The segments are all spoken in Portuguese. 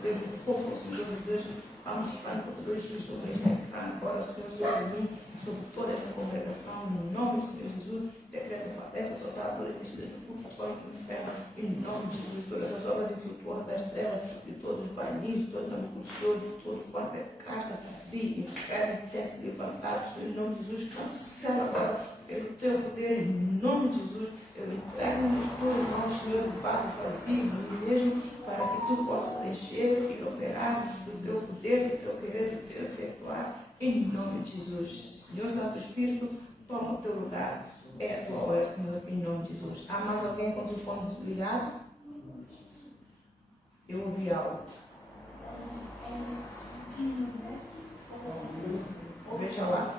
poder do fogo, Senhor de Deus, a unção do poder de Jesus sobre agora, Senhor, sobre mim, sobre toda esta congregação, em nome do Senhor Jesus, decreto falência total, toda investida do purgatório do inferno, em nome de Jesus, todas as obras infrutuosas das trevas, de todos os vanis, de todos os agricultores, de todo quanto é casta, de inferno, que tem se levantado, Senhor, em nome de Jesus, cancela agora, pelo teu poder, em nome de Jesus, eu entrego nas tuas mãos, Senhor, o vaso vazio, mesmo, para que tu possas encher e operar do teu poder, do teu querer, do teu efetuar, em nome de Jesus. Senhor Santo Espírito, toma o teu lugar. É a tua hora, Senhor, em nome de Jesus. Há mais alguém com o telefone ligado? Eu ouvi algo. Veja lá.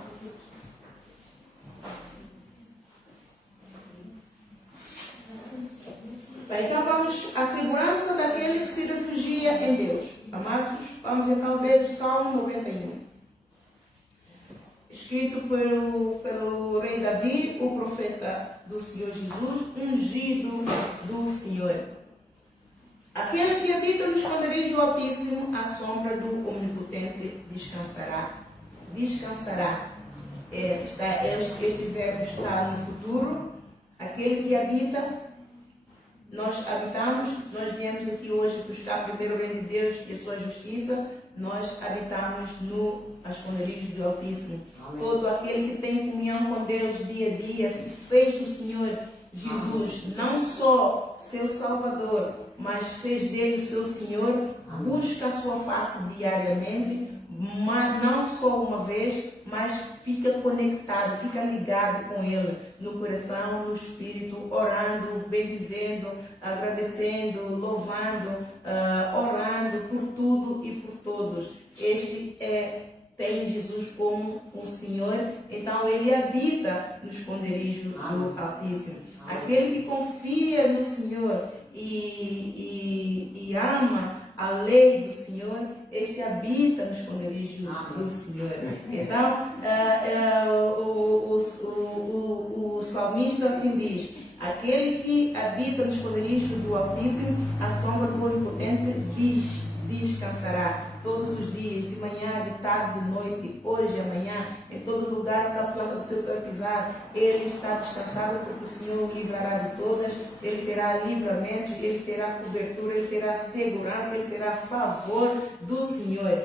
Então vamos à segurança daquele que se refugia em Deus. Amados, vamos então ver o Salmo 91. Escrito pelo rei Davi, o profeta do Senhor Jesus, ungido do Senhor. Aquele que habita no esconderijo do Altíssimo, à sombra do Onipotente, descansará. Descansará. Este verbo está no futuro. Aquele que habita, nós habitamos, nós viemos aqui hoje buscar primeiro o reino de Deus e a sua justiça, nós habitamos no esconderijo do Altíssimo. Amém. Todo aquele que tem comunhão com Deus dia a dia, que fez do Senhor Jesus não só seu Salvador, mas fez dele o seu Senhor, busca a sua face diariamente, mas não só uma vez, mas fica conectado, fica ligado com Ele, no coração, no espírito, orando, bendizendo, agradecendo, louvando, orando por tudo e por todos. Tem Jesus como o Senhor, então Ele habita no esconderijo do Altíssimo. Aquele que confia no Senhor e ama a lei do Senhor, este habita no esconderijo do Senhor. Então, o salmista assim diz: aquele que habita no esconderijo do Altíssimo, à sombra do Onipotente descansará. Todos os dias, de manhã, de tarde, de noite, hoje, amanhã, em todo lugar, na planta do seu pé pisar, ele está descansado, porque o Senhor o livrará de todas, ele terá livramento, ele terá cobertura, ele terá segurança, ele terá favor do Senhor.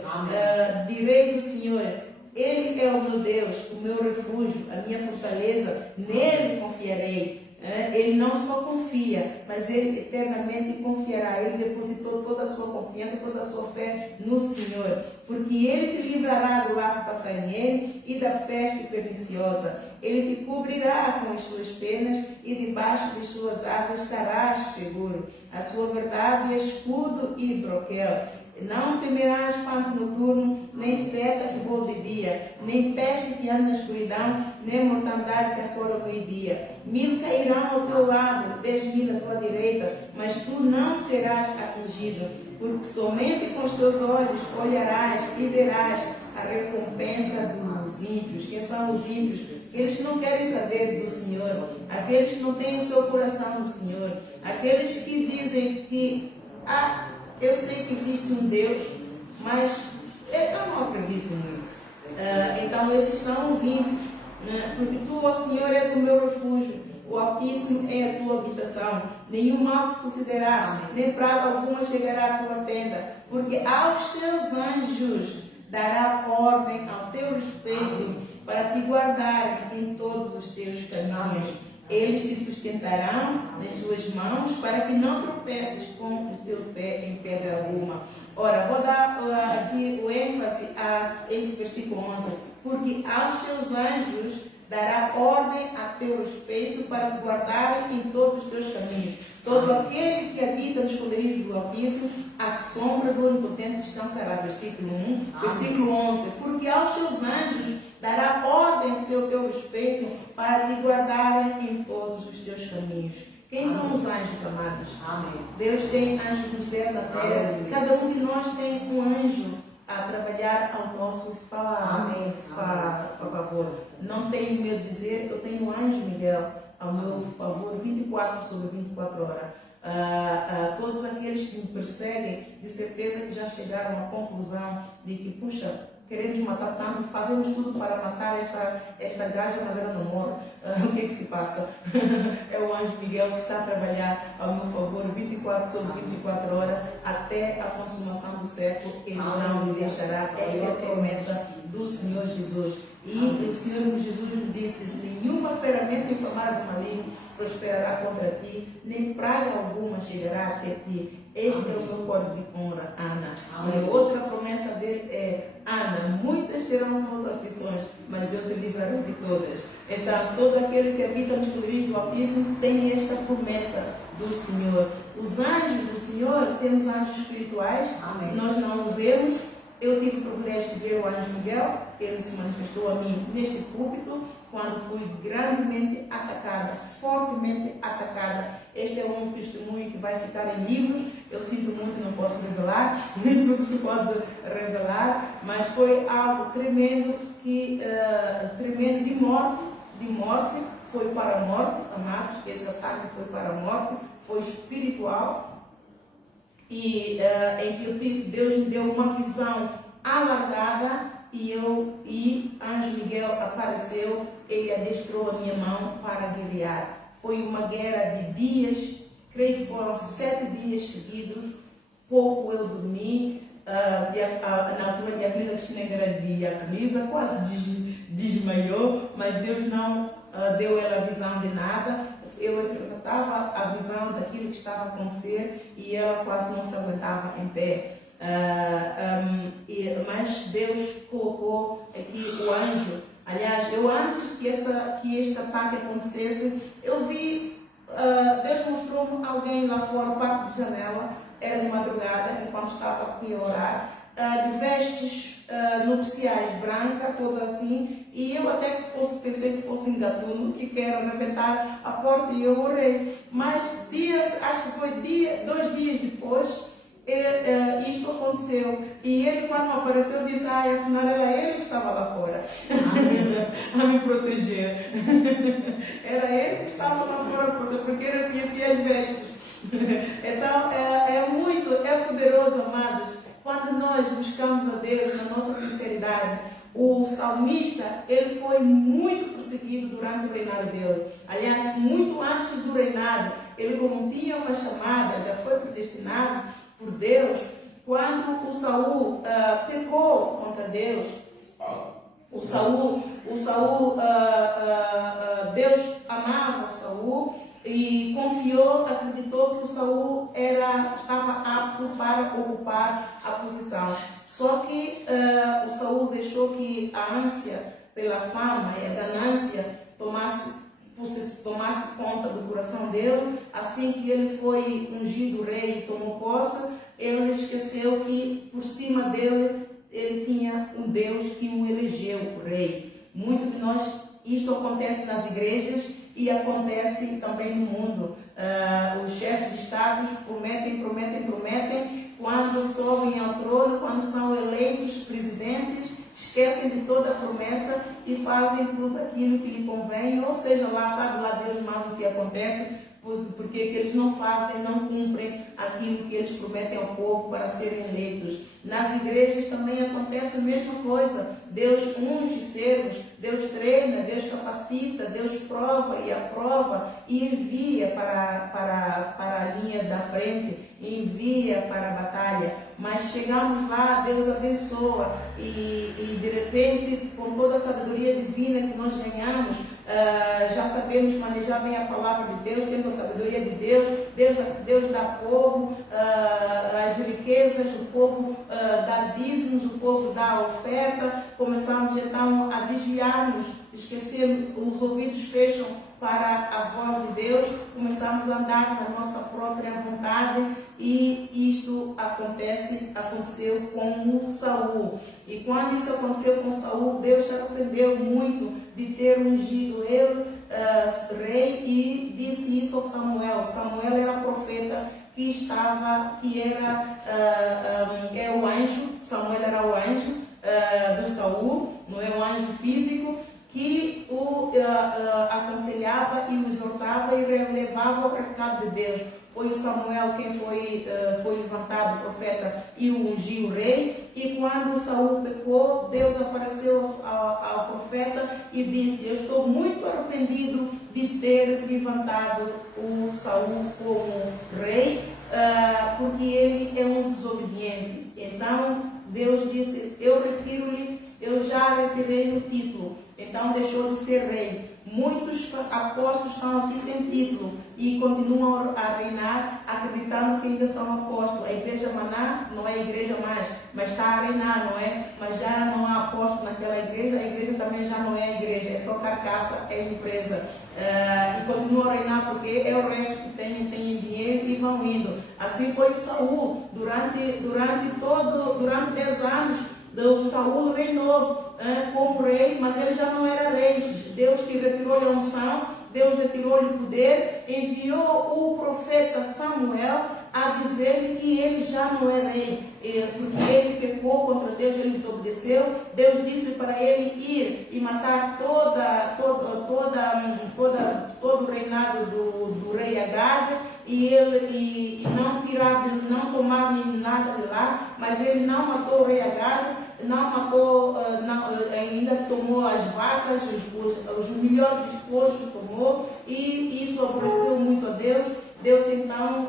Direi do Senhor: Ele é o meu Deus, o meu refúgio, a minha fortaleza, nele confiarei. Ele não só confia, mas ele eternamente confiará. Ele depositou toda a sua confiança, toda a sua fé no Senhor, porque Ele te livrará do laço passarinheiro e da peste perniciosa. Ele te cobrirá com as suas penas e debaixo das suas asas estarás seguro. A sua verdade é escudo e broquel. Não temerás espanto noturno, nem seta que voa de dia, nem peste que anda na escuridão, nem mortandade que assola ao meio-dia. 1000 cairão ao teu lado, 10.000 à tua direita, mas tu não serás atingido, porque somente com os teus olhos olharás e verás a recompensa dos ímpios. Quem são os ímpios? Aqueles que não querem saber do Senhor, aqueles que não têm o seu coração no Senhor, aqueles que dizem que eu sei que existe um Deus, mas eu não acredito muito. Então esses são os ímpios, né? Porque tu, ó Senhor, és o meu refúgio, o Altíssimo é a tua habitação. Nenhum mal te sucederá, nem praga alguma chegará à tua tenda, porque aos seus anjos dará ordem ao teu respeito para te guardarem em todos os teus caminhos. Eles te sustentarão nas suas mãos para que não tropeces com o teu pé em pedra alguma. Ora, vou dar aqui o ênfase a este versículo 11. Porque aos seus anjos dará ordem a teu respeito para te guardarem em todos os teus caminhos. Todo aquele que habita no esconderijo do Altíssimo, à sombra do Onipotente descansará. Versículo 1, versículo 11. Porque aos seus anjos dará ordem a teu respeito para te guardarem em todos os teus caminhos. Quem são os anjos, amados? Amém. Deus tem anjos no céu, na terra. Amém. Cada um de nós tem um anjo a trabalhar ao nosso favor. Não tenho medo de dizer, eu tenho um anjo Miguel ao meu favor 24 sobre 24 horas. Todos aqueles que me perseguem, de certeza que já chegaram à conclusão de que, puxa, queremos matar tanto, fazemos tudo para matar esta gaja, mas ela não morre. O que é que se passa? É o anjo Miguel que está a trabalhar ao meu favor 24 sobre 24 horas até a consumação do século. Ele não me deixará. Esta é a promessa do Senhor Jesus. E o Senhor Jesus me disse: nenhuma ferramenta inflamada do maligno prosperará contra ti, nem praga alguma chegará até ti. Este é o meu código de honra, Ana. E outra promessa dele é: Ana, muitas serão as tuas aflições, mas eu te livrarei de todas. Então, todo aquele que habita nos escuridões do Altíssimo tem esta promessa do Senhor. Os anjos do Senhor, temos anjos espirituais, nós não o vemos. Eu tive o privilégio de ver o anjo Miguel. Ele se manifestou a mim neste púlpito quando fui grandemente atacada, fortemente atacada. Este é um testemunho que vai ficar em livros. Eu sinto muito, não posso revelar, nem tudo se pode revelar, mas foi algo tremendo, tremendo de morte, foi para a morte, amados. Esse ataque foi para a morte, foi espiritual. E em que Deus me deu uma visão alargada e anjo Miguel apareceu, ele adestrou a minha mão para guerrear. Foi uma guerra de dias, creio que foram 7 dias seguidos, pouco eu dormi. Na altura de Camila, Cristina era de Camisa, quase desmaiou, mas Deus não deu ela a visão de nada. Eu estava a visão daquilo que estava a acontecer e ela quase não se aguentava em pé. Mas Deus colocou aqui o anjo. Aliás, eu antes que este ataque acontecesse, eu vi, Deus mostrou-me alguém lá fora, parte de janela, era de madrugada, enquanto estava aqui a orar, de vestes nupciais brancas, toda assim, e eu até pensei que fosse um gatuno que quer arrebentar a porta, e eu orei. Mas acho que foi 2 dias depois, isto aconteceu. E ele, quando apareceu, disse: afinal era ele que estava lá fora a me proteger. Era ele que estava lá fora, porque ele reconhecia as vestes. Então, é poderoso, amados, quando nós buscamos a Deus na nossa sinceridade. O salmista, ele foi muito perseguido durante o reinado dele. Aliás, muito antes do reinado, ele, como tinha uma chamada, já foi predestinado por Deus. Quando o Saul pecou contra Deus, Deus amava o Saul e acreditou que o Saul estava apto para ocupar a posição. Só que o Saul deixou que a ânsia pela fama e a ganância tomasse conta do coração dele. Assim que ele foi ungido rei e tomou posse, ele esqueceu que por cima dele ele tinha um Deus que o elegeu rei. Muito de nós, isto acontece nas igrejas e acontece também no mundo. Os chefes de estados prometem, quando sobem ao trono, quando são eleitos presidentes, esquecem de toda a promessa e fazem tudo aquilo que lhe convém, ou seja, sabe lá Deus mais o que acontece, porque eles não cumprem aquilo que eles prometem ao povo para serem eleitos. Nas igrejas também acontece a mesma coisa. Deus unge servos, Deus treina, Deus capacita, Deus prova e aprova e envia para a linha da frente, envia para a batalha. Mas chegamos lá, Deus abençoa e de repente, com toda a sabedoria divina que nós ganhamos, já sabemos manejar bem a palavra de Deus, temos a sabedoria de Deus dá povo, as riquezas, o povo dá dízimos, o povo dá oferta. Começamos então a desviar-nos, esquecer, os ouvidos fecham para a voz de Deus, começamos a andar na nossa própria vontade e isto aconteceu com Saul. E quando isso aconteceu com Saul, Deus se arrependeu muito de ter ungido ele rei e disse isso ao Samuel. Samuel era profeta era o anjo. Samuel era o anjo do Saul, não é um anjo físico, que o aconselhava e o exortava e levava o recado de Deus. foi o Samuel quem foi levantado profeta e o ungiu rei. E quando Saul pecou, Deus apareceu ao profeta e disse: eu estou muito arrependido de ter levantado o Saul como rei, porque ele é um desobediente. Então Deus disse: eu já retirei o título. Então deixou de ser rei. Muitos apóstolos estão aqui sem título e continuam a reinar, acreditando que ainda são apóstolos. A igreja Maná não é igreja mais, mas está a reinar, não é? Mas já não há apóstolo naquela igreja, a igreja também já não é a igreja, é só carcaça, é empresa. E continuam a reinar porque é o resto que tem dinheiro e vão indo. Assim foi o Saul, durante 10 anos. Saul reinou como rei, mas ele já não era rei. Deus te retirou-lhe a unção, Deus retirou-lhe o poder, enviou o profeta Samuel a dizer-lhe que ele já não é rei, porque ele pecou contra Deus, ele desobedeceu. Deus disse-lhe para ele ir e matar todo o reinado do rei Agag, e não tomar nada de lá, mas ele não matou o rei Agag, não matou, ainda tomou as vacas, os melhores despojos tomou, e isso aborreceu muito a Deus. Deus então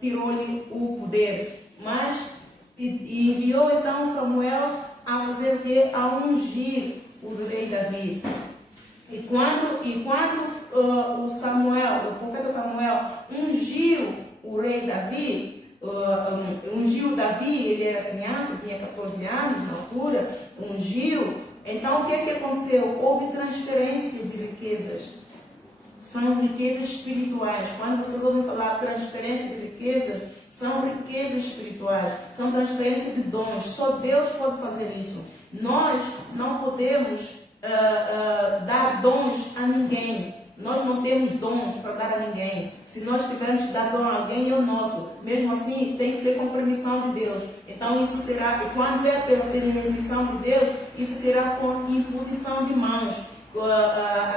tirou-lhe o poder, mas enviou então Samuel a fazer o quê? A ungir o rei Davi. E quando o profeta Samuel ungiu o rei Davi, ungiu Davi, ele era criança, tinha 14 anos na altura, ungiu. Então o que aconteceu? Houve transferência de riquezas. São riquezas espirituais. Quando vocês ouvem falar transferência de riquezas, são riquezas espirituais, são transferência de dons. Só Deus pode fazer isso. Nós não podemos dar dons a ninguém. Nós não temos dons para dar a ninguém. Se nós tivermos que dar dom a alguém, é o nosso. Mesmo assim, tem que ser com permissão de Deus. Então, isso será, e quando é pela permissão de Deus, isso será com imposição de mãos.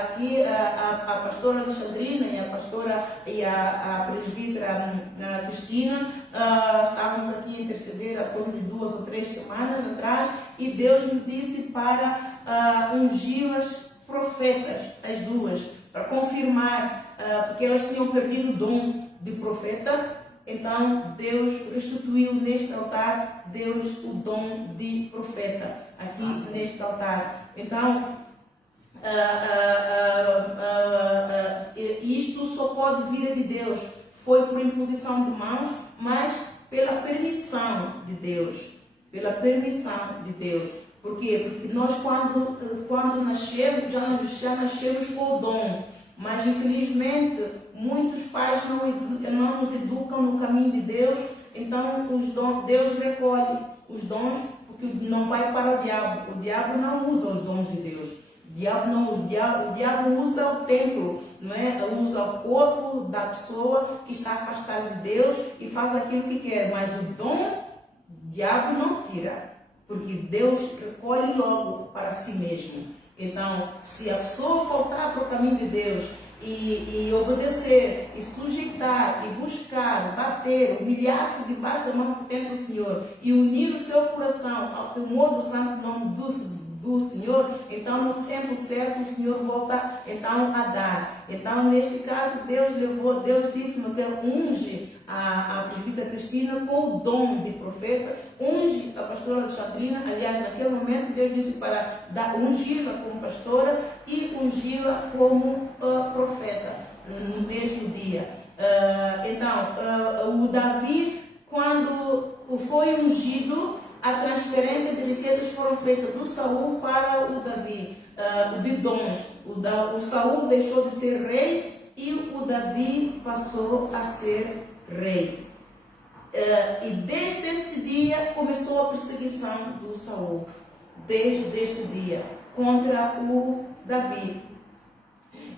Aqui a pastora Alexandrina e a presbítera Cristina estávamos aqui a interceder há coisa de 2 ou 3 semanas atrás, e Deus me disse para ungir-las profetas, as duas, para confirmar, porque elas tinham perdido o dom de profeta. Então Deus restituiu neste altar, deu-lhes o dom de profeta aqui neste altar. Então isto só pode vir de Deus. Foi por imposição de mãos, mas pela permissão de Deus. Pela permissão de Deus. Por quê? Porque nós quando nascemos, já nascemos com o dom. Mas infelizmente muitos pais não nos educam no caminho de Deus. Então Deus recolhe os dons, porque não vai para o diabo. O diabo não usa os dons de Deus. O diabo usa o templo, não é? Usa o corpo da pessoa que está afastada de Deus e faz aquilo que quer, mas o dom, o diabo não tira, porque Deus recolhe logo para si mesmo. Então, se a pessoa voltar para o caminho de Deus e obedecer, e sujeitar, e buscar, bater, humilhar-se debaixo da mão potente do Senhor e unir o seu coração ao temor do santo nome do Senhor, então no tempo certo o Senhor volta então a dar. Então neste caso Deus disse-me que unge a presbítera Cristina com o dom de profeta, unge a pastora Alexandrina. Aliás, naquele momento Deus disse para ungir-la como pastora e ungir-la como profeta no mesmo dia. Então o Davi, quando foi ungido, a transferência de riquezas foram feitas do Saul para o Davi, de dons. O Saul deixou de ser rei e o Davi passou a ser rei. E desde este dia começou a perseguição do Saul, desde este dia, contra o Davi.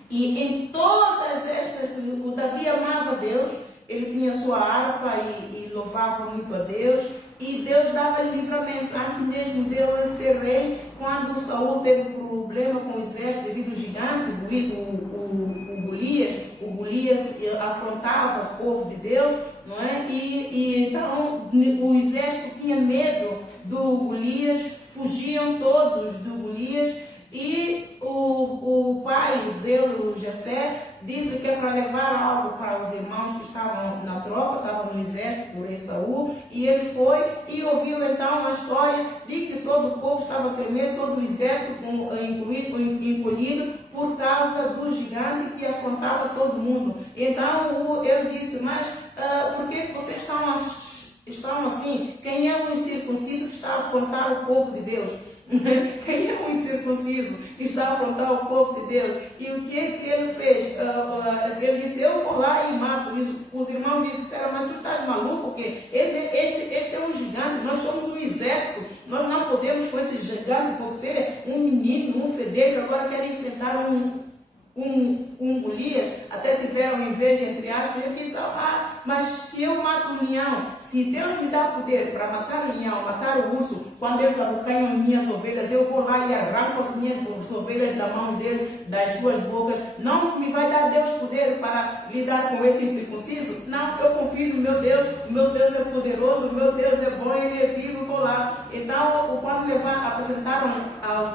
E em todas estas, o Davi amava Deus, ele tinha sua harpa e louvava muito a Deus. E Deus dava-lhe livramento, antes mesmo dele ser rei, quando Saul teve problema com o exército devido ao gigante, o Golias. O Golias afrontava o povo de Deus, não é? E então o exército tinha medo do Golias, fugiam todos do Golias, e o pai dele, o Jessé, disse que é para levar algo para os irmãos que estavam na tropa, estavam no exército, por rei Saul, e ele foi e ouviu então uma história de que todo o povo estava tremendo, todo o exército encolhido por causa do gigante que afrontava todo mundo. Então ele disse, mas por que vocês estão assim? Quem é o incircunciso que está a afrontar o povo de Deus? Quem é o incircunciso que está a afrontar o povo de Deus? E o que ele fez? Ele disse, eu vou lá e mato. Os irmãos disseram, mas tu estás maluco? Porque este é um gigante, nós somos um exército, nós não podemos com esse gigante. Você, um menino, um fedelho, agora quer enfrentar um Golias. Até tiveram inveja, entre aspas. Ele disse, mas se eu mato o leão, se Deus me dá poder para matar o leão, matar o urso, quando eles abocanham as minhas ovelhas, eu vou lá e arranco as minhas ovelhas da mão dele, das suas bocas. Não me vai dar Deus poder para lidar com esse incircunciso? Não, eu confio no meu Deus é poderoso, o meu Deus é bom, ele é vivo, vou lá. Então, quando apresentaram ao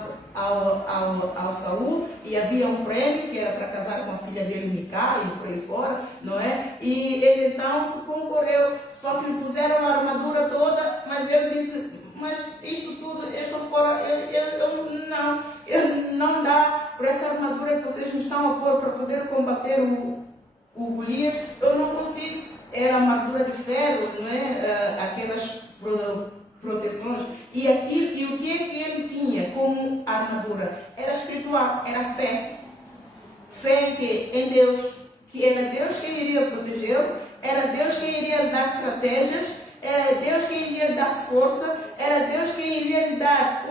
Saul, e havia um prêmio que era para casar com a filha dele, Micá, e por aí fora, não é? E ele então se concorreu, só que lhe puseram a armadura toda, mas ele disse, mas isto tudo, eu estou fora, eu não dá por essa armadura que vocês me estão a pôr para poder combater o Golias, eu não consigo. Era armadura de ferro, não é? Aquelas proteções, e o que é que ele tinha como armadura? Era espiritual, era fé. Fé em que? Em Deus, que era Deus quem iria protegê-lo, era Deus quem iria lhe dar estratégias, era Deus quem iria lhe dar força, era Deus quem iria lhe dar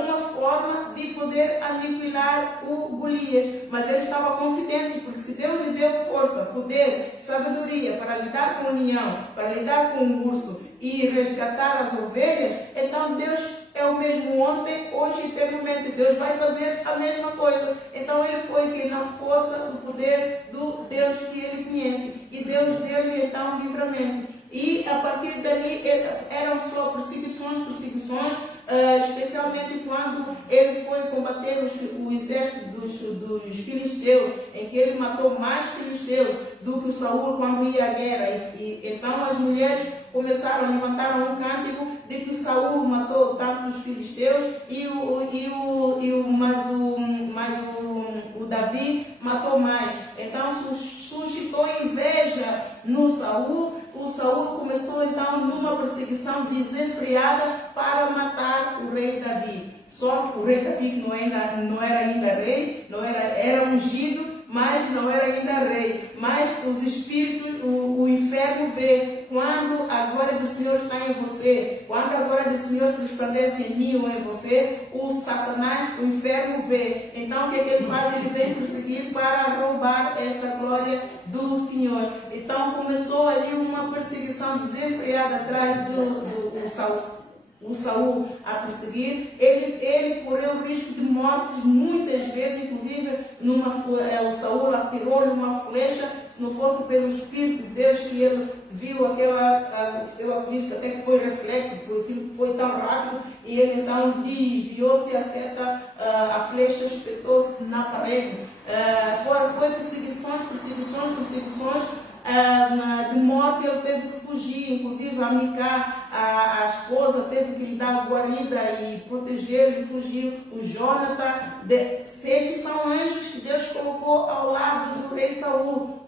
uma forma de poder aniquilar o Golias. Mas ele estava confidente, porque se Deus lhe deu força, poder, sabedoria para lidar com o leão, para lidar com o urso e resgatar as ovelhas, então Deus é o mesmo ontem, hoje e eternamente. Deus vai fazer a mesma coisa. Então ele foi que na força do poder do Deus que ele conhece. E Deus deu-lhe então livramento. E a partir dali eram só perseguições, especialmente quando ele foi combater o exército dos filisteus, em que ele matou mais filisteus do que o Saul quando ia à guerra. Então as mulheres começaram a levantar um cântico de que o Saul matou tantos filisteus mas o Davi matou mais. Então suscitou inveja no Saul. O Saul começou então numa perseguição desenfreada para matar o rei Davi. Só que o rei Davi não era ainda rei, era ungido, mas não era ainda rei. Mas os espíritos, o inferno vê quando a glória do Senhor está em você, quando a glória do Senhor se resplandece em mim ou em você, o Satanás, o inferno vê. Então o que ele faz? Ele vem perseguir para roubar esta glória do Senhor. Então começou ali uma perseguição desenfreada atrás do Saul. O Saul a perseguir, ele correu o risco de mortes muitas vezes, inclusive o Saul atirou-lhe uma flecha, se não fosse pelo Espírito de Deus que ele viu eu acredito até que foi reflexo, foi tão rápido, e ele então desviou-se, a seta, a flecha espetou-se na parede. Foi perseguições, de morte ele teve que fugir, inclusive a Micá, a esposa, teve que lhe dar guarida e protegê-lo e fugiu. O Jonathan, esses são anjos que Deus colocou ao lado do rei Saul,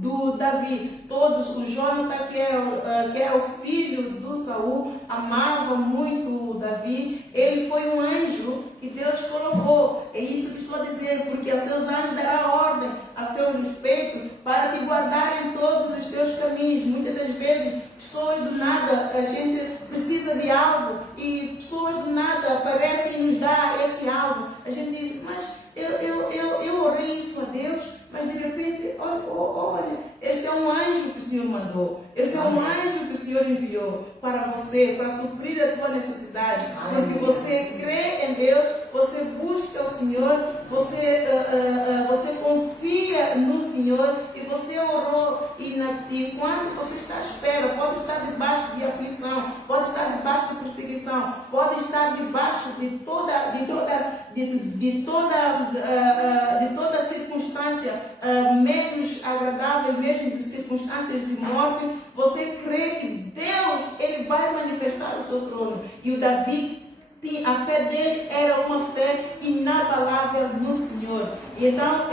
do Davi. Todos, o Jonathan, que é o filho do Saul, amava muito o Davi. Ele foi um anjo que Deus colocou. É isso que estou a dizer, porque a seus anjos dará ordem a teu respeito para te guardar em todos os teus caminhos. Muitas das vezes, pessoas do nada, a gente precisa de algo e pessoas do nada aparecem e nos dão esse algo. A gente diz, mas eu orei isso a Deus, mas mas de repente, olha, este é um anjo que o Senhor mandou, esse é um anjo que o Senhor enviou para você, para suprir a tua necessidade, porque você crê em Deus, você busca o Senhor, você confia no Senhor e você orou, e enquanto você está à espera, pode estar debaixo de aflição, pode estar debaixo de perseguição, pode estar debaixo de toda circunstância menos agradável, mesmo de circunstâncias de morte, você crê que Deus, Ele vai manifestar o seu trono. E o Davi, a fé dele era uma fé inabalável no Senhor. Então,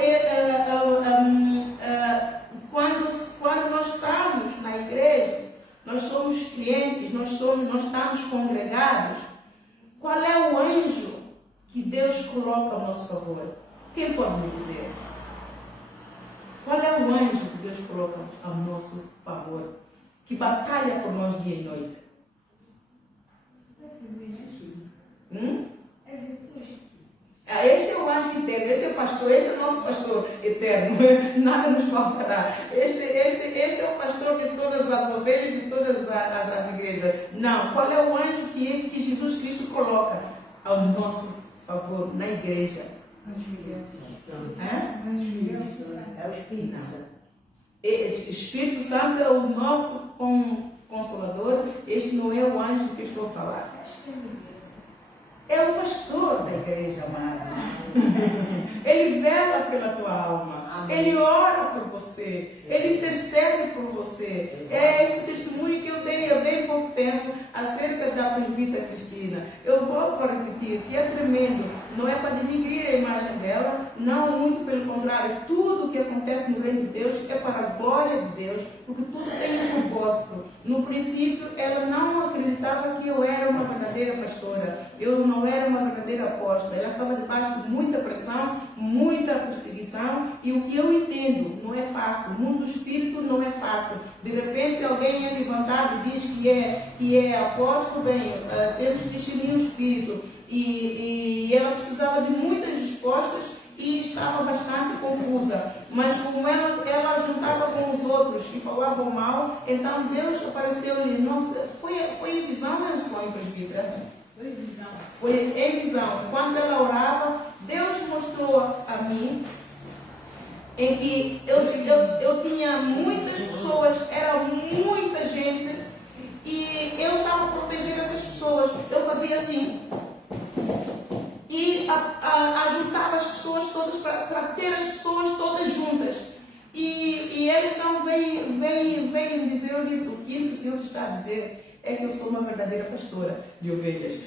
quando nós estamos na igreja, nós somos clientes, nós estamos congregados, qual é o anjo que Deus coloca ao nosso favor? Quem pode me dizer? Qual é o anjo que Deus coloca ao nosso favor? Que batalha por nós dia e noite? Este é o anjo eterno, esse é o pastor, esse é o nosso pastor eterno, nada nos faltará. Este é o pastor de todas as ovelhas, de todas as igrejas. Não, qual é o anjo que Jesus Cristo coloca ao nosso favor na igreja? É o Espírito Santo. Espírito Santo é o nosso consolador. Este não é o anjo que eu estou a falar. É o pastor da igreja, amada. Ele vela pela tua alma. Amém. Ele ora por você. Ele intercede por você. É esse testemunho que eu dei há bem pouco tempo acerca da presbítera Cristina. Eu volto a repetir que é tremendo. Não é para denigrir a imagem dela. Não, muito pelo contrário. Tudo que acontece no reino de Deus é para a glória de Deus. Porque tudo tem um propósito. No princípio, ela não acreditava que eu era uma verdadeira pastora. Eu não era uma verdadeira apóstola. Ela estava debaixo de muita pressão, muita perseguição. E o que eu entendo, não é fácil. O mundo do espírito não é fácil. De repente, alguém é levantado e diz que é apóstolo. Bem, temos que discernir o espírito. E ela precisava de muitas respostas e estava bastante confusa. Mas como ela juntava com os outros que falavam mal, então Deus apareceu-lhe. Foi em visão ou em sonho, presbítera? Foi em visão. Foi em visão. Quando ela orava, Deus mostrou a mim em que eu tinha muitas pessoas, era muita gente, e eu estava a proteger essas pessoas. Eu fazia assim. E ajuntava as pessoas todas para ter as pessoas todas juntas. E ele então veio dizer, eu disse, o que o Senhor está a dizer é que eu sou uma verdadeira pastora de ovelhas.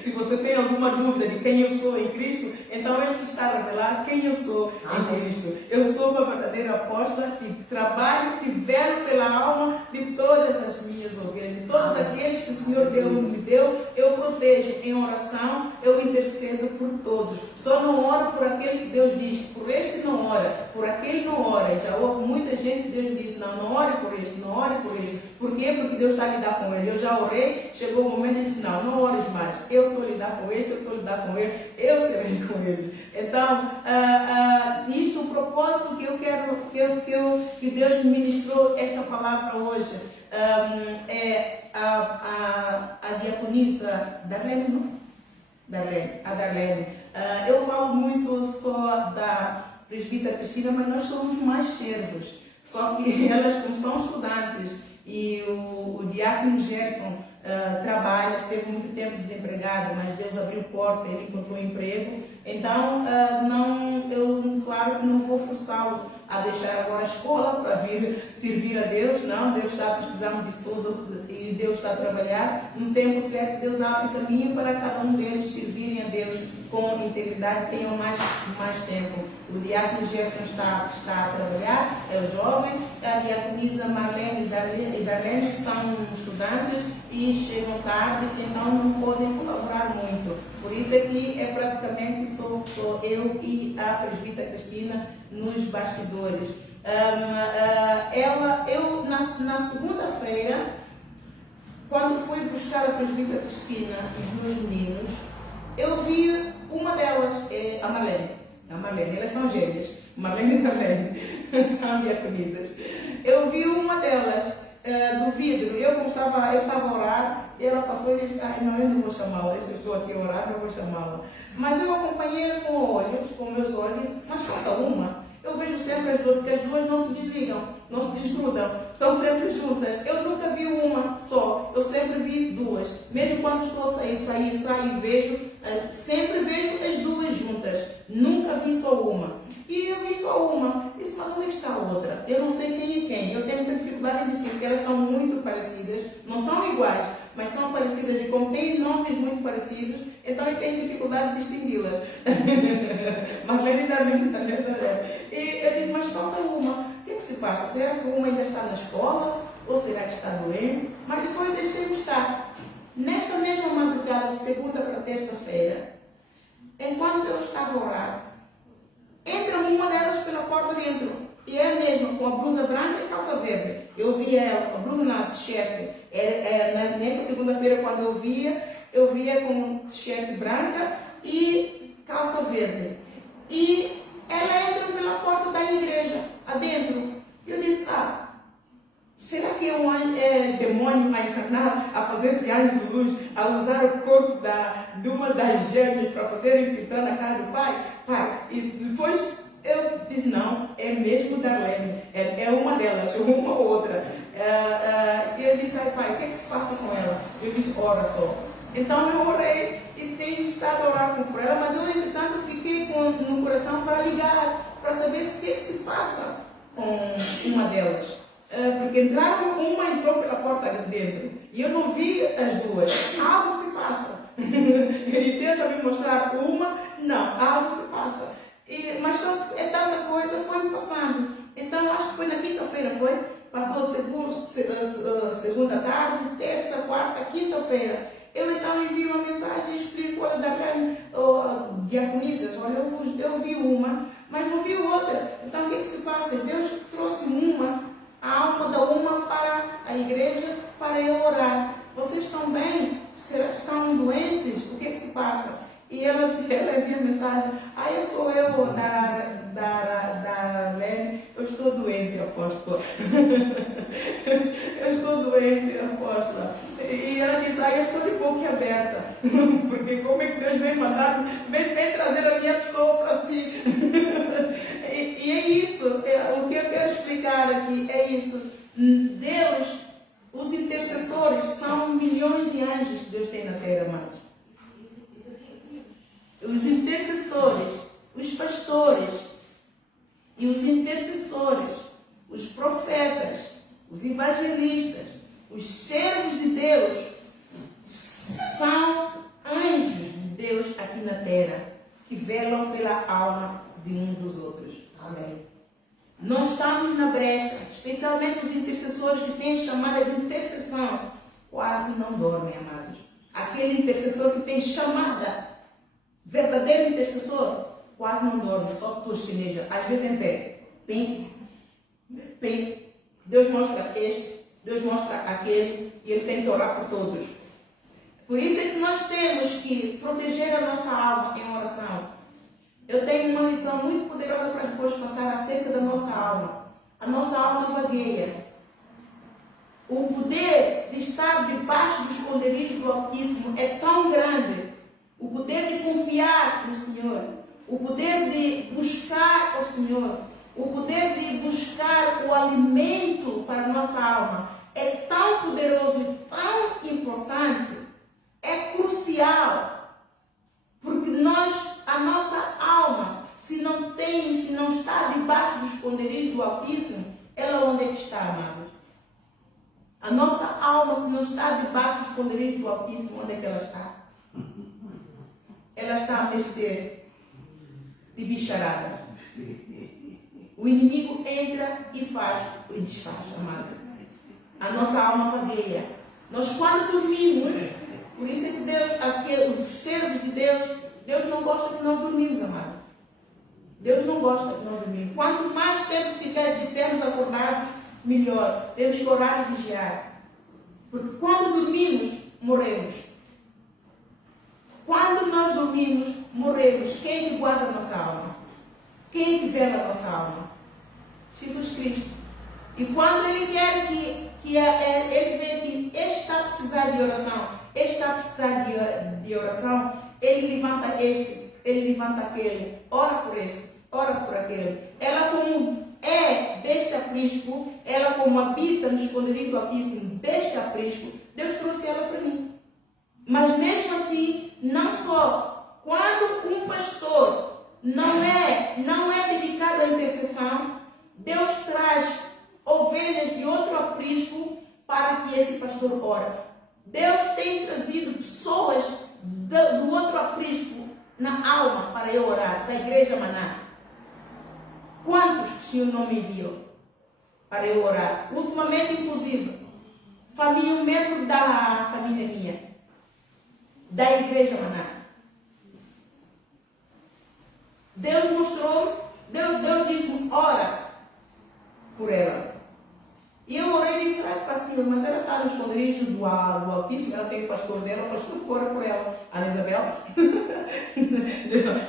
Se você tem alguma dúvida de quem eu sou em Cristo, então Ele te está a revelar quem eu sou em Cristo. Eu sou uma verdadeira apóstola que trabalho, que velo pela alma de todas as minhas ovelhas, de todos aqueles que o Senhor me deu, eu protejo em oração, eu intercedo por todos. Só não oro por aquele que Deus diz, por este não ora, por aquele não ora. Já houve muita gente que Deus disse, não ore por este, não ore por este. Por quê? Porque Deus está a lidar com ele. Eu já orei, chegou o momento e disse, não ores mais. Eu estou a lidar com este, eu estou a lidar com ele, eu serei com ele. Então, isto, o propósito que eu quero, que Deus me ministrou esta palavra hoje, é a diaconisa Darlene, não? A Darlene. Eu falo muito só da presbítera Cristina, mas nós somos mais servos. Só que elas, como são estudantes, e o diácono Gerson trabalha, esteve muito tempo desempregado, mas Deus abriu porta, ele encontrou emprego. Então, claro que não vou forçá-lo a deixar agora a escola para vir servir a Deus. Não, Deus está precisando de tudo e Deus está a trabalhar. No tempo certo, Deus abre caminho para cada um deles servirem a Deus com integridade, tenham mais tempo. O diácono Gerson está a trabalhar, é o jovem, a diaconisa Marlene e Darlene são estudantes e chegam tarde, então não podem colaborar muito. Por isso aqui é praticamente sou eu e a presbítera Cristina nos bastidores. Eu na segunda-feira, quando fui buscar a presbítera Cristina e os meus meninos, eu vi uma delas, a Marlene, elas são gêmeas, Marlene também, são diaconisas. Eu vi uma delas do vidro, eu estava a orar, e ela passou e disse, não, eu não vou chamá-la, eu estou aqui a orar, não vou chamá-la. Mas eu acompanhei com meus olhos, mas falta uma. Eu vejo sempre as duas, porque as duas não se desligam, não se desgrudam, estão sempre juntas. Eu nunca vi uma só, eu sempre vi duas. Mesmo quando estou a sair e vejo, sempre vejo as duas juntas. Nunca vi só uma. E eu vi só uma. Disse, mas onde está a outra? Eu não sei quem é quem. Eu tenho muita dificuldade em distinguir, porque elas são muito parecidas, não são iguais, mas são parecidas. E como têm nomes muito parecidos, então eu tenho dificuldade de distingui-las. Marlene também. E eu disse, mas falta uma. O que se passa? Será que uma ainda está na escola? Ou será que está doente? Mas depois deixei-me estar. Nesta mesma madrugada, de segunda para terça-feira, enquanto eu estava a orar, entra uma delas pela porta dentro. E é a mesma, com a blusa branca e calça verde. Eu vi ela, a blusa na t-shirt. Nesta segunda-feira, quando eu via com t-shirt branca e calça verde. E ela entra pela porta da igreja, adentro. E eu disse, será que é um demônio a encarnar, a fazer esse anjo de luz, a usar o corpo de uma das gêmeas para poder infiltrar na casa do pai? E depois eu disse, não, é mesmo Darlene, é uma delas, uma ou outra. E eu disse, pai, o que é que se passa com ela? Eu disse, ora só. Então eu orei e tenho estado a orar por ela, mas eu, entretanto, fiquei no coração para ligar, para saber o que é que se passa com uma delas. Porque uma entrou pela porta de dentro e eu não vi as duas. Algo se passa. E Deus a me mostrar uma, não, algo se passa. Mas só é tanta coisa, foi me passando. Então acho que foi na quinta-feira, foi? Passou de segunda tarde, terça, quarta, quinta-feira. Eu então envio uma mensagem e explico, olha, Darlene, diaconisas, olha, eu vi uma, mas não vi outra. Então o que se passa? Deus trouxe a alma da uma para a igreja, para eu orar. Vocês estão bem? Estão doentes? O que se passa? E ela envia mensagem, eu sou eu, da Lene, eu estou doente, apóstola. Eu estou doente, apóstola. E ela diz, eu estou de boca aberta, porque como é que Deus vem mandar, vem trazer a minha pessoa para si. E é isso, o que eu quero explicar aqui é isso. Deus, os intercessores são milhões de anjos que Deus tem na terra, amados. Os intercessores, os pastores e os intercessores, os profetas, os evangelistas, os servos de Deus, são anjos de Deus aqui na terra, que velam pela alma de um dos outros. Amém. Nós estamos na brecha, especialmente os intercessores que têm chamada de intercessão, quase não dormem, amados. Aquele intercessor que tem chamada, verdadeiro intercessor, quase não dorme, só tosqueneja, às vezes em pé. Pim, pim. Deus mostra este, Deus mostra aquele, e ele tem que orar por todos. Por isso é que nós temos que proteger a nossa alma em oração. Eu tenho uma lição muito poderosa para depois passar acerca da nossa alma. A nossa alma vagueia. O poder de estar debaixo do esconderijo do Altíssimo é tão grande. O poder de confiar no Senhor. O poder de buscar ao Senhor. O poder de buscar o alimento para a nossa alma é tão poderoso e tão importante. É crucial. Porque a nossa alma, se não está debaixo do esconderijo do Altíssimo, ela onde é que está, amado? A nossa alma, se não está debaixo do esconderijo do Altíssimo, onde é que ela está? Ela está a mercê de bicharada. O inimigo entra e faz e desfaz, amado. A nossa alma vagueia. Nós quando dormimos, por isso é que Deus, os servos de Deus não gosta que nós dormimos, amado. Deus não gosta que nós dormimos. Quanto mais tempo ficarmos acordados, melhor. Temos que orar e vigiar. Porque quando dormimos, morremos. Quando nós dormimos, morremos. Quem é que guarda a nossa alma? Quem é que vê na nossa alma? Jesus Cristo. E quando Ele quer Ele vê que este está a precisar de oração, este está a precisar de oração, Ele levanta este, Ele levanta aquele, ora por este, ora por aquele. Ela como é deste aprisco, ela como habita no esconderijo do Altíssimo deste aprisco, Deus trouxe ela para mim. Mas mesmo assim, não só, quando um pastor não é dedicado à intercessão, Deus traz ovelhas de outro aprisco para que esse pastor ore. Deus tem trazido pessoas do outro aprisco na alma para eu orar, da igreja Maná. Quantos que o Senhor não me enviou para eu orar? Ultimamente, inclusive, um membro da família minha, da igreja Maná. Deus mostrou, Deus disse-me, ora por ela. E eu orei e disse, Senhor, mas ela está no esconderijo do Altíssimo, ela tem o pastor dela, o pastor ora por ela. Ana Isabel?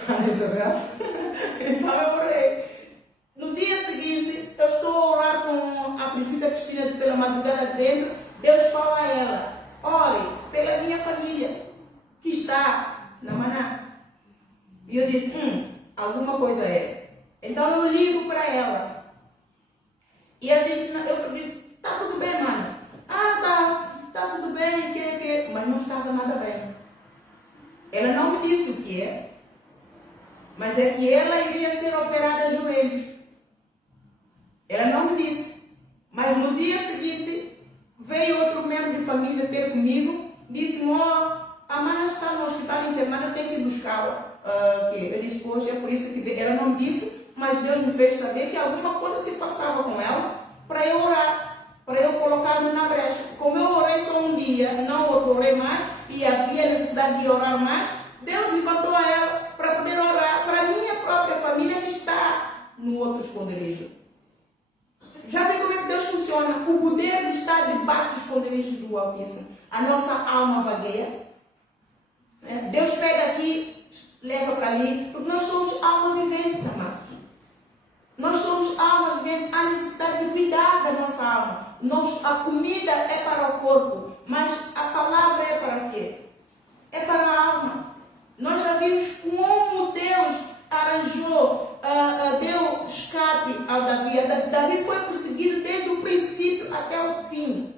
Ana Isabel? Então eu orei. No dia seguinte, eu estou a orar com a presbítera Cristina pela madrugada dentro. Deus fala a ela, ore pela minha família, que está na Maná. E eu disse, alguma coisa é. Então eu ligo para ela. E ela disse, eu disse, está tudo bem, mano. Tá tudo bem, que. Mas não estava nada bem. Ela não me disse o que é, mas é que ela iria ser operada a joelhos. Ela não me disse. Mas no dia seguinte, veio outro membro de família ter comigo, disse-me, a mãe está no hospital internada, tem que ir buscá-la. Eu disse, poxa, é por isso que ela não me disse, mas Deus me fez saber que alguma coisa se passava com ela, para eu orar, para eu colocar-me na brecha. Como eu orei só um dia, não outro orei mais, e havia necessidade de orar mais, Deus levantou a ela para poder orar para a minha própria família que está no outro esconderijo. Já vê como é que Deus funciona? O poder de estar debaixo do esconderijo do Altíssimo. A nossa alma vagueia. Deus pega aqui, leva para ali, porque nós somos alma vivente, amados. Nós somos alma vivente, há necessidade de cuidar da nossa alma. A comida é para o corpo, mas a palavra é para quê? É para a alma. Nós já vimos como Deus arranjou, deu escape ao Davi. Davi foi perseguido desde o princípio até o fim.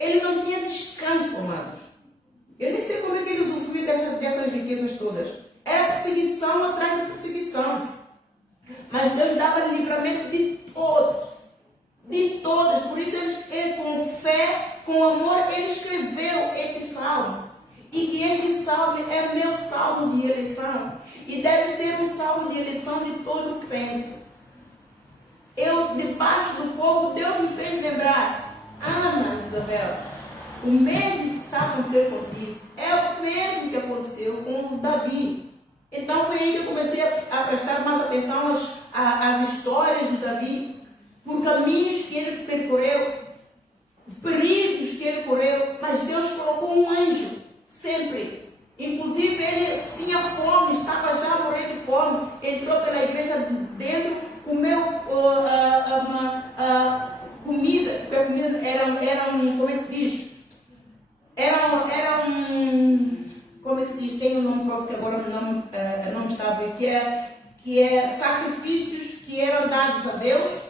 Ele não tinha descanso, amados. Eu nem sei como é que ele usufruiu dessas riquezas todas. Era perseguição atrás de perseguição. Mas Deus dava livramento de todos. De todas. Por isso ele com fé, com amor, ele escreveu este salmo. E que este salmo é meu salmo de eleição. E deve ser um salmo de eleição de todo crente. Eu, debaixo do fogo, Deus me fez lembrar. Ana Isabel, o mesmo que está acontecendo contigo é o mesmo que aconteceu com o Davi. Então foi aí que eu comecei a prestar mais atenção às histórias de Davi, por caminhos que ele percorreu, perigos que ele correu, mas Deus colocou um anjo, sempre. Inclusive ele tinha fome, estava já a morrer de fome, entrou pela igreja dentro, comeu comida, porque a comida era como é que se diz? Como é que se diz? Tem um nome próprio que agora não está a ver, que é sacrifícios que eram dados a Deus,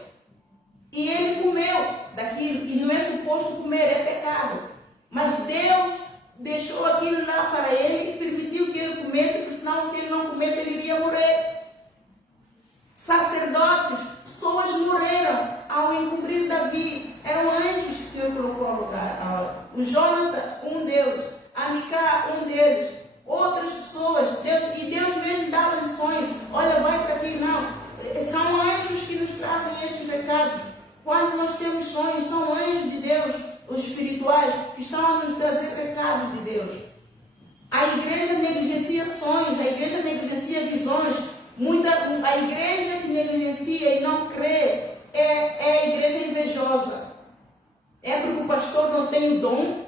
e ele comeu daquilo, e não é suposto comer, é pecado. Mas Deus deixou aquilo lá para ele e permitiu que ele comesse, porque senão, se ele não comesse, ele iria morrer. Sacerdotes, pessoas morreram ao encobrir Davi. Eram anjos que o Senhor colocou ao lugar. O Jonatas, um deles. A Micá, um deles. Outras pessoas. E Deus mesmo dava lições. Olha, vai para aqui. Não. São anjos que nos trazem estes recados. Quando nós temos sonhos, são anjos de Deus, os espirituais, que estão a nos trazer recados de Deus. A igreja negligencia sonhos, a igreja negligencia visões. A igreja que negligencia e não crê é a igreja invejosa. É porque o pastor não tem o dom,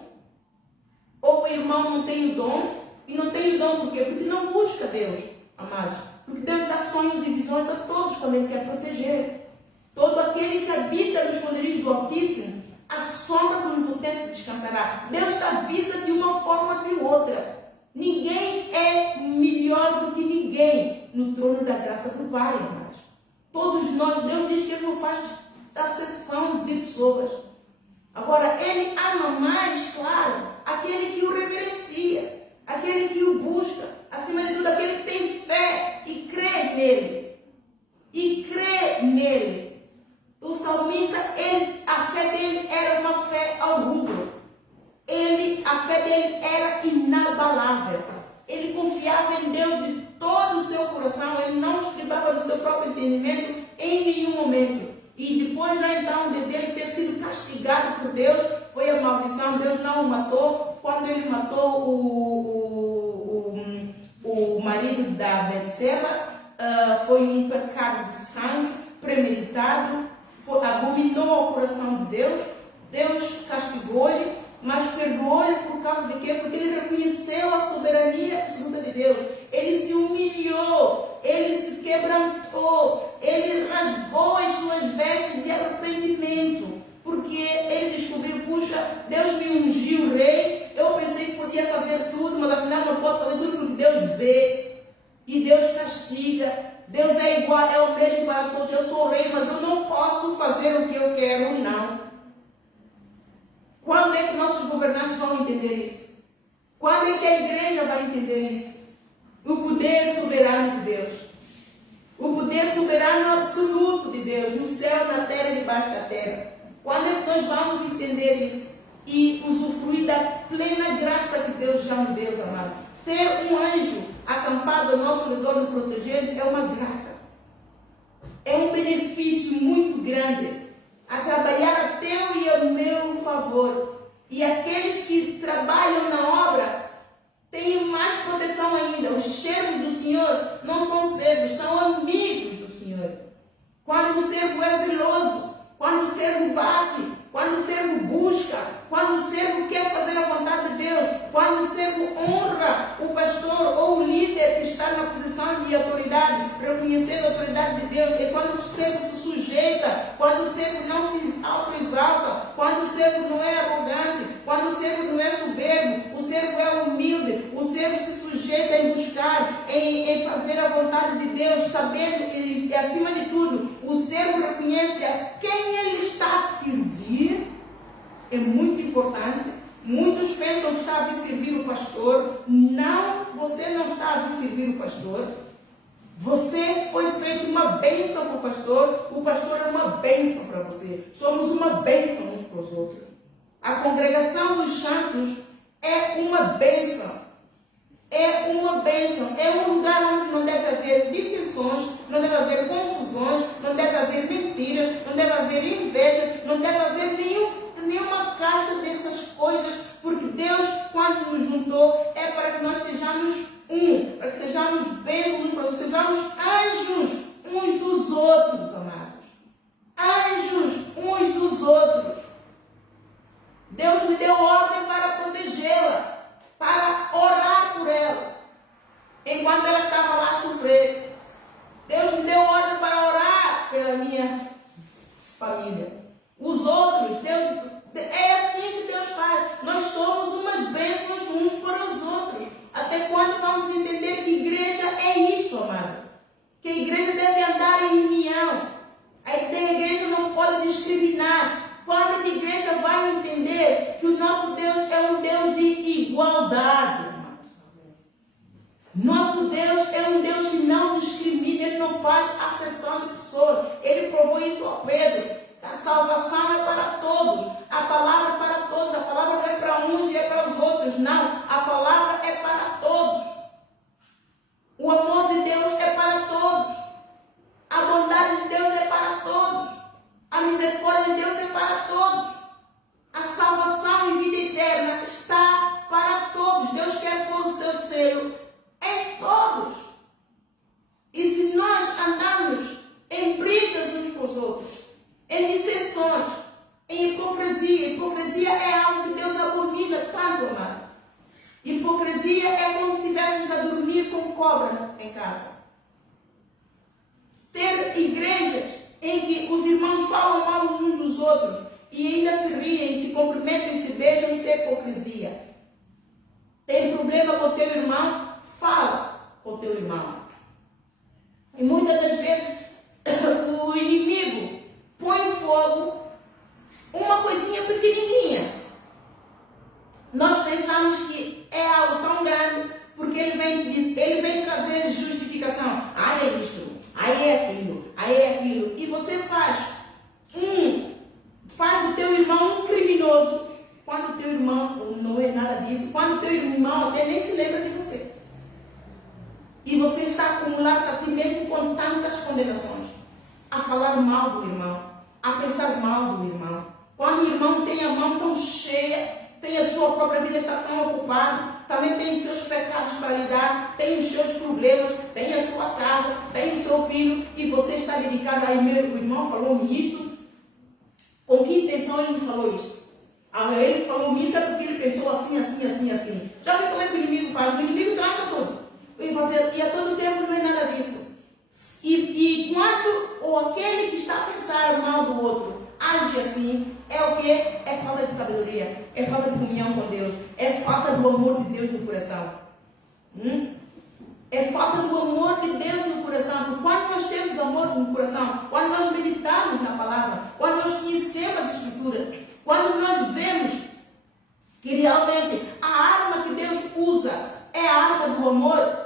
ou o irmão não tem o dom, e não tem o dom por quê? Porque não busca Deus, amados. Porque Deus dá sonhos e visões a todos quando Ele quer proteger. Todo aquele que habita no esconderijo do Altíssimo, a sombra do Onipotente descansará. Deus te avisa de uma forma ou de outra. Ninguém é melhor do que ninguém no trono da graça do Pai, amados. Todos nós, Deus diz que Ele não faz acessão de pessoas. Agora, Ele ama mais, claro, aquele que o reverencia, aquele que o busca, acima de tudo, aquele que tem fé e crê nele. E crê nele. O salmista, a fé dele era uma fé ao rubro. A fé dele era inabalável. Ele confiava em Deus de todo o seu coração. Ele não estribava do seu próprio entendimento em nenhum momento. E depois, então, de ele ter sido castigado por Deus, foi a maldição. Deus não o matou. Quando ele matou o marido da Betseba, foi um pecado de sangue premeditado. Abominou o coração de Deus. Deus castigou-lhe, mas perdoou-lhe por causa de quê? Porque ele reconheceu a soberania absoluta de Deus. Ele se humilhou, ele se quebrantou, ele rasgou as suas vestes de arrependimento, porque ele descobriu, puxa, Deus me ungiu rei, eu pensei que podia fazer tudo, mas afinal não posso fazer tudo porque Deus vê, e Deus castiga. Deus é igual, é o mesmo para todos. Eu sou rei, mas eu não posso fazer o que eu quero, não. Quando é que nossos governantes vão entender isso? Quando é que a igreja vai entender isso? O poder soberano de Deus. O poder soberano absoluto de Deus, no céu, na terra e debaixo da terra. Quando é que nós vamos entender isso? E usufruir da plena graça que Deus já nos deu, amado. Ter um anjo acampado ao nosso redor, nos protegendo, é uma graça. É um benefício muito grande a trabalhar a teu e ao meu favor. E aqueles que trabalham na obra têm mais proteção ainda. Os servos do Senhor não são servos, são amigos do Senhor. Quando o servo é zeloso, quando o servo bate, quando o servo busca, quando o servo quer fazer a vontade de Deus, quando o servo honra o pastor ou o líder que está na posição de autoridade, reconhecendo a autoridade de Deus, e quando o servo se sujeita, quando o servo não se autoexalta, quando o servo não é arrogante, quando o servo não é soberbo, o servo é humilde, o servo se sujeita em buscar, em fazer a vontade de Deus, sabendo que, acima de tudo, o servo reconhece a quem ele está a servir. É muito importante. Muitos pensam que está a vir servir o pastor. Não, você não está a vir servir o pastor. Você foi feito uma bênção para o pastor é uma bênção para você. Somos uma bênção uns para os outros. A congregação dos santos é uma bênção. É uma bênção. É um lugar onde não deve haver dissensões, não deve haver confusões, não deve haver mentiras, não deve haver inveja, não deve haver nenhuma casta dessas coisas, porque Deus, quando nos juntou, é para que nós sejamos um, para que sejamos bênçãos, para que sejamos anjos uns dos outros, amados. Anjos uns dos outros. Deus me deu ordem para protegê-la, para orar por ela, enquanto ela estava lá a sofrer. Deus me deu ordem para orar pela minha família. Os outros, é assim que Deus faz. Nós somos umas bênçãos uns para os outros. Até quando vamos entender que igreja é isto, amado? Que a igreja deve andar em união. A igreja não pode discriminar. Quando a igreja vai entender que o nosso Deus é um Deus de igualdade, amado. Nosso Deus é um Deus que não discrimina, Ele não faz acessão de pessoas. Ele provou isso a Pedro. A salvação é para todos, a palavra é para todos, a palavra não é para uns e é para os outros, não, a palavra é para todos. O amor de Deus é para todos, a bondade de Deus é para todos, a misericórdia de Deus é para todos, a salvação e vida eterna está para todos. Deus quer pôr o seu selo em todos. E se nós andamos em brigas uns com os outros, em dissensões, em hipocrisia. Hipocrisia é algo que Deus abomina tanto, amado. Hipocrisia é como se estivéssemos a dormir com cobra em casa. ter igrejas em que os irmãos falam mal uns dos outros e ainda se riem, se cumprimentam, se beijam, isso é hipocrisia. Tem problema com o teu irmão? Fala com o teu irmão. E muitas das vezes o inimigo põe fogo uma coisinha pequenininha. Nós pensamos que é algo tão grande porque ele vem trazer justificação. Aí é isto, aí é aquilo, aí é aquilo. E você faz do teu irmão um criminoso, quando o teu irmão não é nada disso, quando o teu irmão até nem se lembra de você. E você está acumulado a ti mesmo com tantas condenações, a falar mal do irmão, a pensar mal do irmão. Quando o irmão tem a mão tão cheia, tem a sua própria vida, está tão ocupado, também tem os seus pecados para lidar, tem os seus problemas, tem a sua casa, tem o seu filho, e você está dedicado a meu, o irmão falou-me isto, com que intenção ele me falou isto? Ele falou-me isso é porque ele pensou assim, assim, assim, assim. Já viu como é que o inimigo faz? O inimigo traça tudo. E a todo tempo não é nada disso. E quando ou aquele que está a pensar mal do outro age assim, é o que? É falta de sabedoria, é falta de comunhão com Deus, é falta do amor de Deus no coração. É falta do amor de Deus no coração. Porque quando nós temos amor no coração, quando nós meditamos na palavra, quando nós conhecemos as Escrituras, quando nós vemos que realmente a arma que Deus usa é a arma do amor,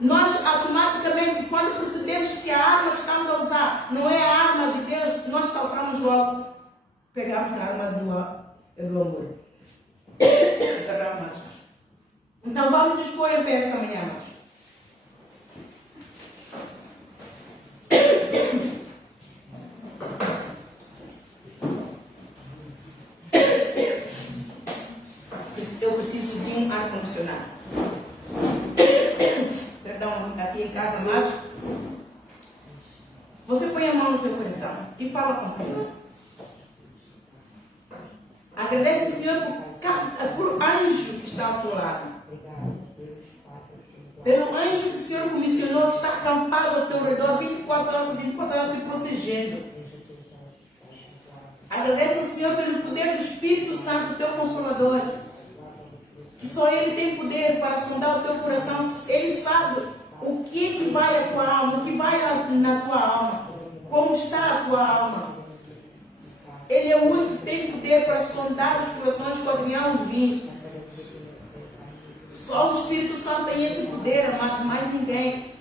nós automaticamente, quando percebemos que a arma que estamos a usar não é a arma de Deus, nós saltamos logo, pegamos a arma do amor. Então vamos nos pôr em pé essa manhã, irmãos. Eu preciso de um ar-condicionado. Perdão, aqui em casa, mas você põe a mão no teu coração e fala com o Senhor. Agradece o Senhor por anjo que está ao teu lado. Pelo anjo que o Senhor comissionou, que está acampado ao teu redor 24 horas, 24 horas te protegendo. Agradece ao Senhor pelo poder do Espírito Santo, teu Consolador. Que só Ele tem poder para sondar o teu coração. Ele sabe o que vai à tua alma, o que vai na tua alma, como está a tua alma. Ele é o único que tem poder para sondar os corações, esquadrinhar os vinhos. Só o Espírito Santo tem esse poder, amado, mais ninguém.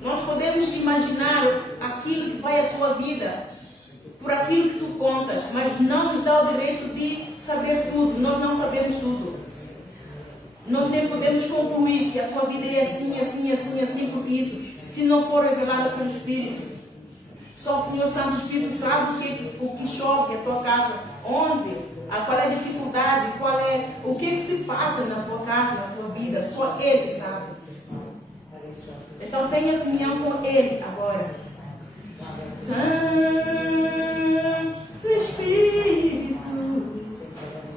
Nós podemos imaginar aquilo que vai à tua vida, por aquilo que tu contas, mas não nos dá o direito de saber tudo. Nós não sabemos tudo. Nós nem podemos concluir que a tua vida é assim, assim, assim, assim, por isso, se não for revelada pelo Espírito. Só o Senhor Santo Espírito sabe o que chove a tua casa, onde, qual é a dificuldade, o que se passa na tua casa, na tua vida. Só Ele sabe. Então tenha comunhão com Ele agora. Santo Espírito,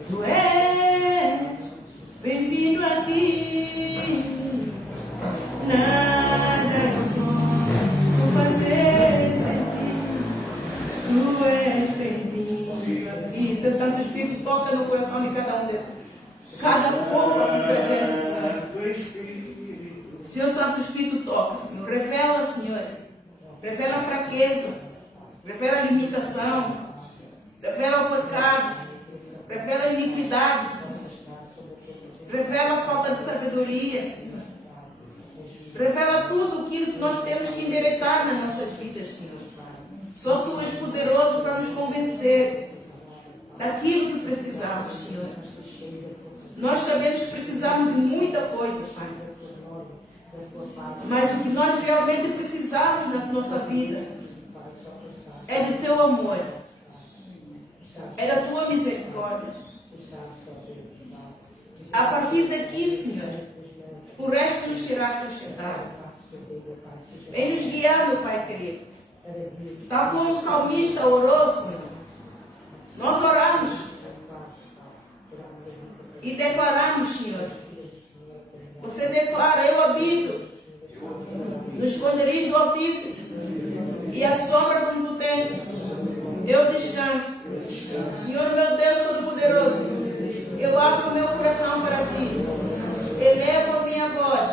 Tu és bem-vindo aqui. Nada eu posso fazer sem Ti. Tu és bem-vindo aqui. Seu Santo Espírito toca no coração de cada um desses, cada povo aqui presente, Senhor. Seu Santo Espírito toca, Senhor. Revela, Senhor. Revela a fraqueza. Revela a limitação. Revela o pecado. Revela a iniquidade, Senhor. Revela a falta de sabedoria, Senhor. Revela tudo aquilo que nós temos que endireitar nas nossas vidas, Senhor. Só Tu és poderoso para nos convencer daquilo que precisamos, Senhor. Nós sabemos que precisamos de muita coisa, Pai. Mas o que nós realmente precisamos na nossa vida é do Teu amor, é da Tua misericórdia. A partir daqui, Senhor, o resto nos será acrescentado. Vem nos guiar, meu Pai querido. Tal como o salmista orou, Senhor, nós oramos e declaramos, Senhor. Você declara: eu habito no esconderijo do Altíssimo e a sombra do Onipotente, eu descanso. Senhor meu Deus Todo-Poderoso, eu abro o meu coração para Ti, elevo a minha voz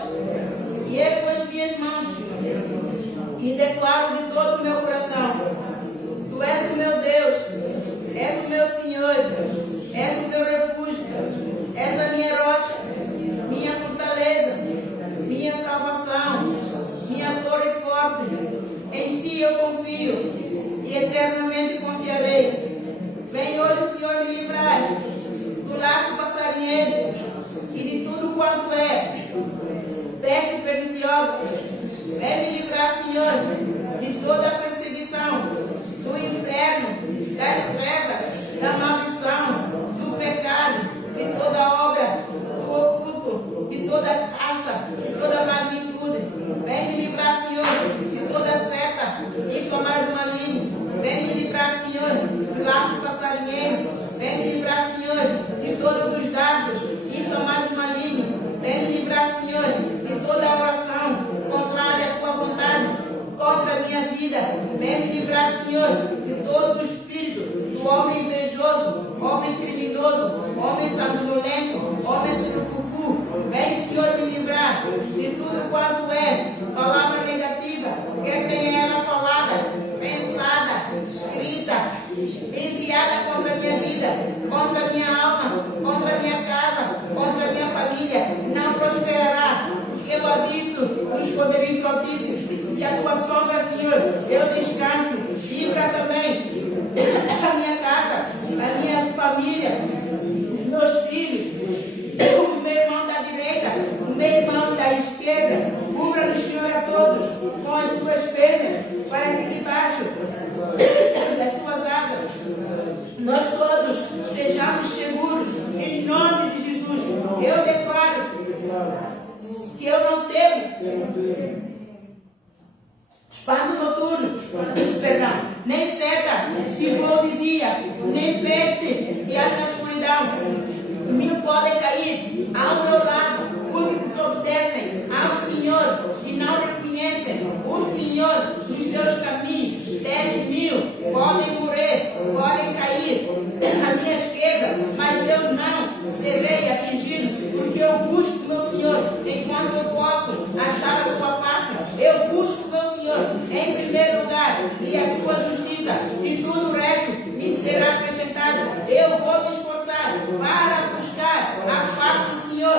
e ergo as minhas mãos, Senhor, e declaro de todo o meu coração: Tu és o meu Deus, és o meu Senhor, és o meu refúgio, és a minha rocha, minha fortaleza, minha salvação, minha torre forte. Em Ti eu confio e eternamente confiarei. Vem hoje, Senhor, me livrar do laço passarinheiro e de tudo quanto é peste perniciosa. Vem me livrar, Senhor, de toda a perseguição, do inferno, das trevas, da maldição, do pecado, de toda obra, do oculto, de toda casta, de toda magnitude. Vem me livrar, Senhor, de toda seta inflamada do maligno. Vem me livrar, Senhor, do laço passarinheiro. Vem me livrar, Senhor, de todos os dardos inflamados do maligno. Vem me livrar, Senhor, de toda oração contrária à Tua vontade, contra a minha vida. Vem me livrar, Senhor, de todo o espírito do homem invejoso, homem criminoso, homem sanguinolento, homem surucucu. Vem, Senhor, me livrar de tudo quanto é palavra negativa, quer tenha ela falada, pensada, escrita, enviada contra a minha vida, contra a minha alma, contra a minha casa, contra a minha família. Não prosperará, porque eu habito no esconderijo do Altíssimo, e a Tua sombra, Senhor, eu descanso. Livra também a minha casa, a minha família, os meus filhos, o meu irmão da direita, o meu irmão da esquerda. Cubra-nos, Senhor, a todos com as Tuas penas, para que debaixo das Tuas asas nós todos estejamos seguros, em nome de Jesus. Eu declaro que eu não temo espanto noturno, nem seta se for de dia, nem peste e a escuridão. Mil podem cair ao meu lado, porque desobedecem ao Senhor e não reconhecem o Senhor nos seus caminhos. 10.000 podem morrer, podem cair à minha esquerda, mas eu não serei atingido, porque eu busco o meu Senhor enquanto eu posso achar a Sua face. Eu busco o meu Senhor em primeiro lugar e a Sua justiça, e tudo o resto me será acrescentado. Eu vou me esforçar para buscar a face do Senhor,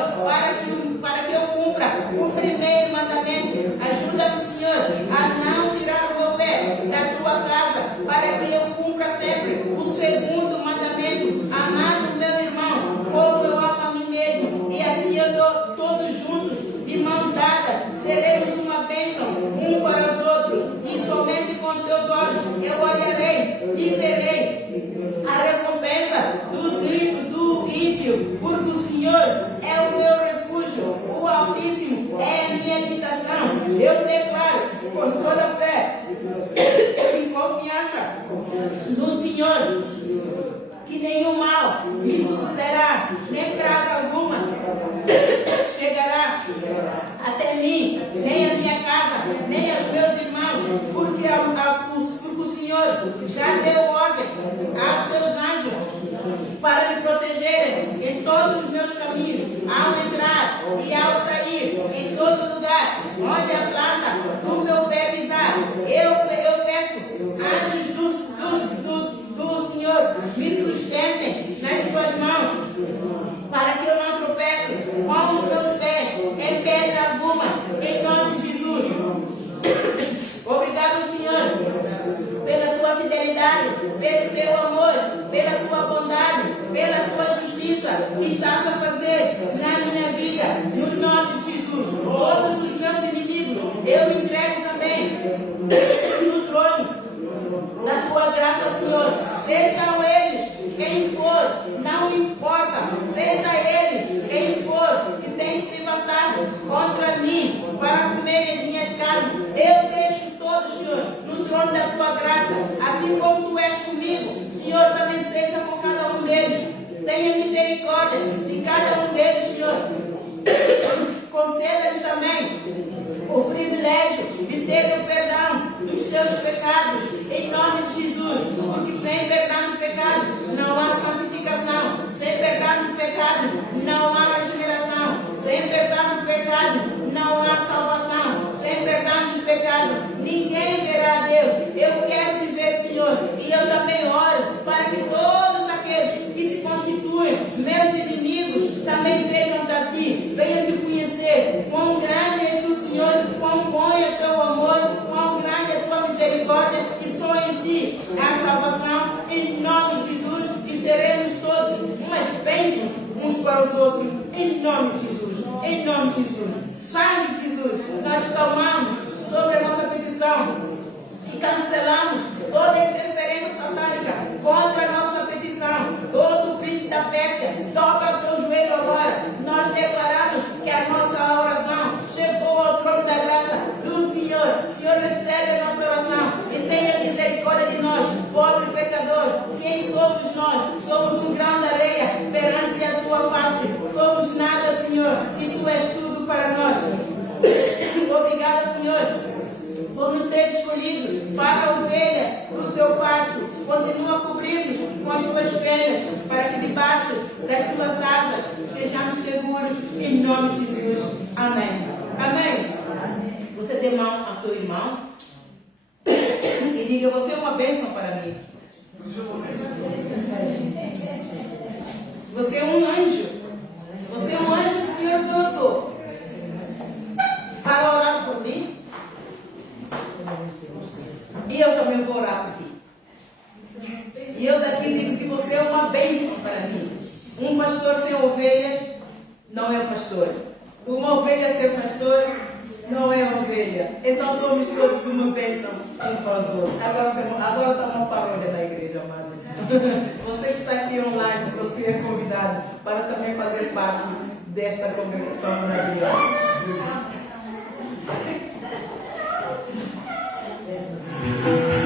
para que eu cumpra o primeiro mandamento. Ajuda-me, Senhor, a não tirar o meu pé da Tua casa, para que eu cumpra sempre o segundo mandamento, amar o meu irmão como eu amo a mim mesmo, e assim todos juntos, de mãos dadas, seremos uma bênção um para os outros, e somente com os Teus olhos eu olharei e verei a recompensa do ímpio, porque o Senhor é o meu refúgio, o Altíssimo é a minha habitação. Eu declaro com toda a fé e confiança no Senhor que nenhum mal me sucederá, nem praga alguma chegará até mim, nem a minha casa, nem aos meus irmãos, porque o Senhor já deu ordem aos Teus anjos para me protegerem em todos os meus caminhos, ao entrar e ao sair, em todo lugar onde a planta do meu pé pisar. Eu peço, anjos do Senhor, me sustentem nas Tuas mãos, para que eu não tropece com os meus pés em pedra alguma, em nome de Jesus. Obrigado, Senhor, pela Tua fidelidade, pelo Teu amor, pela Tua bondade, pela Tua justiça que estás a fazer na minha vida, no nome de Jesus. Todos os meus inimigos eu entrego também no trono da Tua graça, Senhor. Sejam eles quem for, não importa, seja ele quem for que tem se levantado contra mim para comer as minhas carnes, eu deixo todos, Senhor, no trono da Tua graça. Assim como Tu és comigo, Senhor, também seja com cada um deles. Tenha misericórdia de cada um deles, Senhor. Conceda-lhes também o privilégio dê o perdão dos seus pecados, em nome de Jesus, porque sem perdão do pecado não há santificação, sem perdão do pecado não há regeneração, sem perdão do pecado não há salvação, sem perdão do pecado ninguém verá a Deus. Eu quero te ver, Senhor, e eu também oro para que todos aqueles que se constituem meus inimigos também vejam da ti, venham te conhecer, quão grande és tu, Senhor, quão bom é teu amor, quão grande é tua misericórdia, e só em ti há salvação, em nome de Jesus, e seremos todos umas bênçãos uns para os outros, em nome de Jesus, em nome de Jesus. Sangue de Jesus, nós clamamos sobre a nossa petição e cancelamos toda interferência satânica contra a nossa petição. Todo o príncipe da Pérsia, toca o teu joelho agora. Nós declaramos que a nossa oração chegou ao trono da graça do Senhor. O Senhor recebe a nossa oração e tenha misericórdia de nós, pobre pecador. Quem somos nós? Somos um grão de areia perante a tua face. Somos nada, Senhor, e tu és tudo para nós. Obrigada, Senhor, por nos ter escolhido para a ovelha do seu pasto. Continua a cobrir-nos com as tuas penas, para que debaixo das tuas asas sejamos seguros, em nome de Jesus. Amém. Amém. Você dê mão ao seu irmão e diga: você é uma bênção para mim. Você é um anjo. Você é um anjo que o Senhor colocou para orar por mim. E eu também vou orar por ti. E eu daqui digo que você é uma bênção para mim. Um pastor sem ovelhas não é pastor. Uma ovelha sem pastor não é ovelha. Então somos todos uma bênção uns para os outros. Agora está uma paródia na igreja, amados. Você que está aqui online, você é convidado para também fazer parte desta congregação maravilhosa. You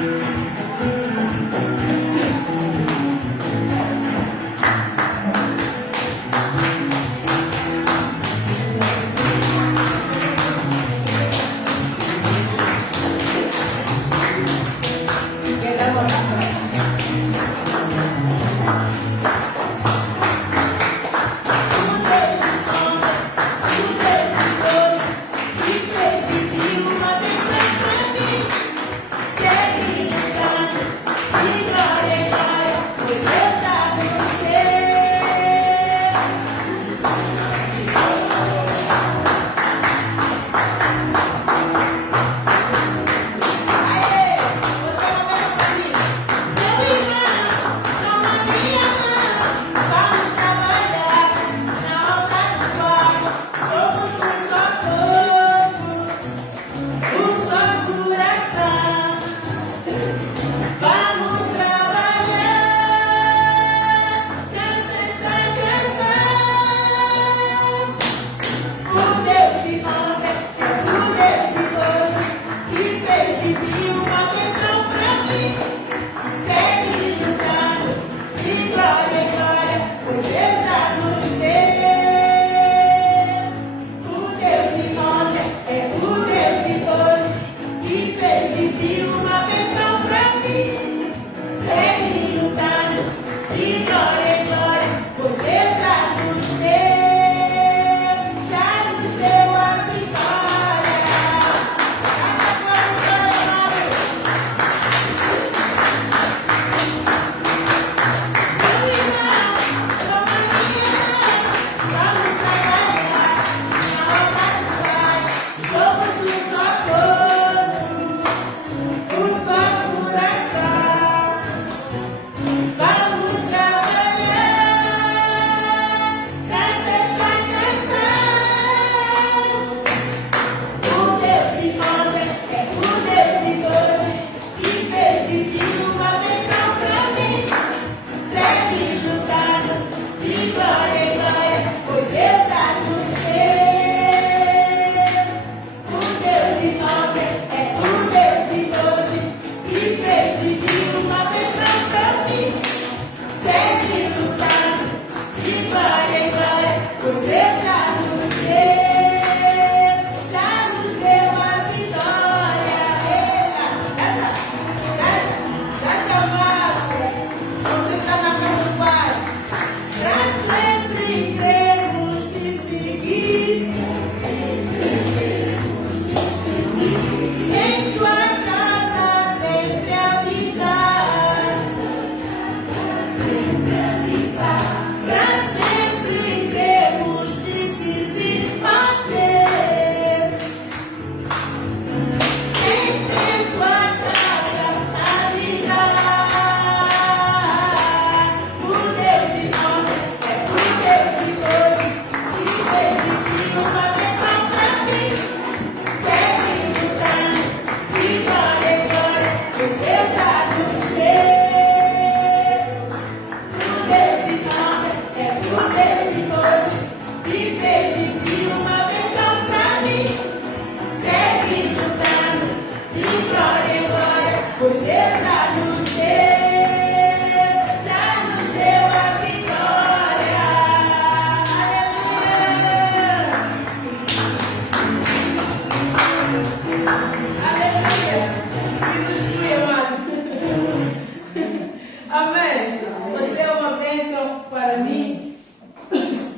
Amém. Você é uma bênção para mim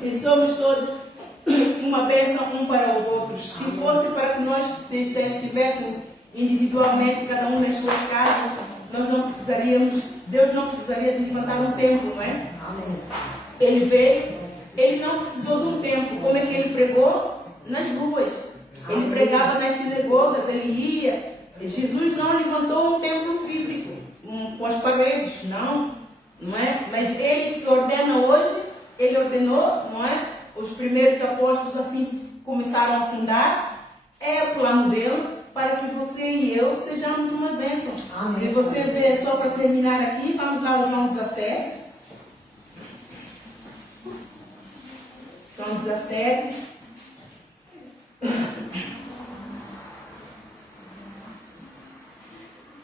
e somos todos uma bênção um para os outros. Se fosse para que nós estivéssemos individualmente, cada um nas suas casas, nós não precisaríamos, Deus não precisaria de levantar um templo, não é? Amém. Ele veio, ele não precisou de um templo. Como é que ele pregou? Nas ruas. Ele pregava nas sinagogas, ele ia. Jesus não levantou um templo físico, com as paredes, não é? Mas ele que ordena hoje, ele ordenou, não é? Os primeiros apóstolos assim começaram a fundar, é o plano dele para que você e eu sejamos uma bênção. Amém. Se você vê, só para terminar aqui, vamos lá ao João 17. João 17.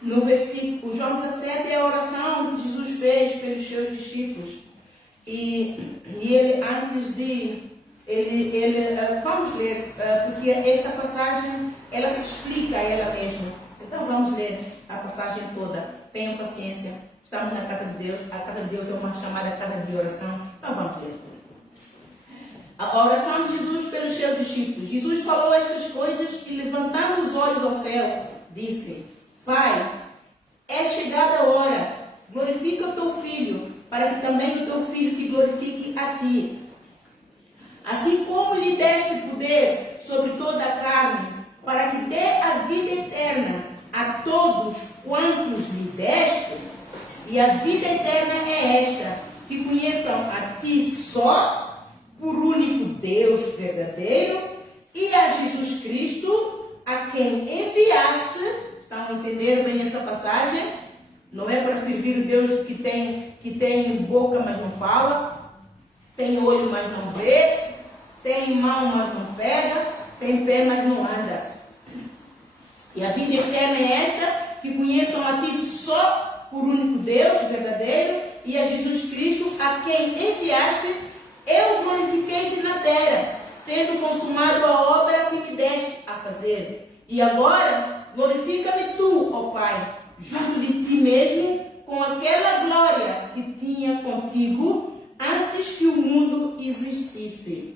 No versículo, João 17 é a oração que Jesus fez pelos seus discípulos. E ele, antes de... vamos ler, porque esta passagem, ela se explica a ela mesma. Então vamos ler a passagem toda. Tenham paciência. Estamos na casa de Deus. A casa de Deus é uma chamada casa de oração. Então vamos ler. A oração de Jesus pelos seus discípulos. Jesus falou estas coisas e, levantando os olhos ao céu, disse: Pai, é chegada a hora, glorifica o teu Filho, para que também o teu Filho te glorifique a ti. Assim como lhe deste poder sobre toda a carne, para que dê a vida eterna a todos quantos lhe deste, e a vida eterna é esta, que conheçam a ti só, por único Deus verdadeiro, e a Jesus Cristo, a quem enviaste. Estão a entender bem essa passagem? Não é para servir o Deus que tem boca, mas não fala, tem olho, mas não vê, tem mão, mas não pega, tem pé, mas não anda. E a vida eterna é esta, que conheçam a ti só, por único Deus verdadeiro, e a Jesus Cristo, a quem enviaste. Eu glorifiquei-te na terra, tendo consumado a obra que me deste a fazer. E agora, glorifica-me tu, ó Pai, junto de ti mesmo, com aquela glória que tinha contigo antes que o mundo existisse.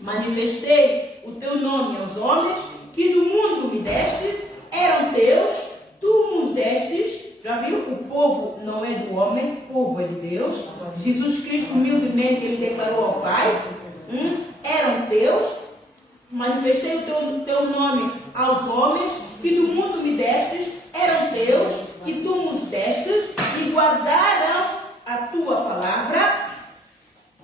Manifestei o teu nome aos homens que do mundo me deste, eram teus, tu nos destes. Já viu? O povo não é do homem, o povo é de Deus. Jesus Cristo, humildemente, ele declarou ao Pai: eram teus. Manifestei o teu nome aos homens que do mundo me destes, eram teus, que tu nos destes, e guardaram a tua palavra.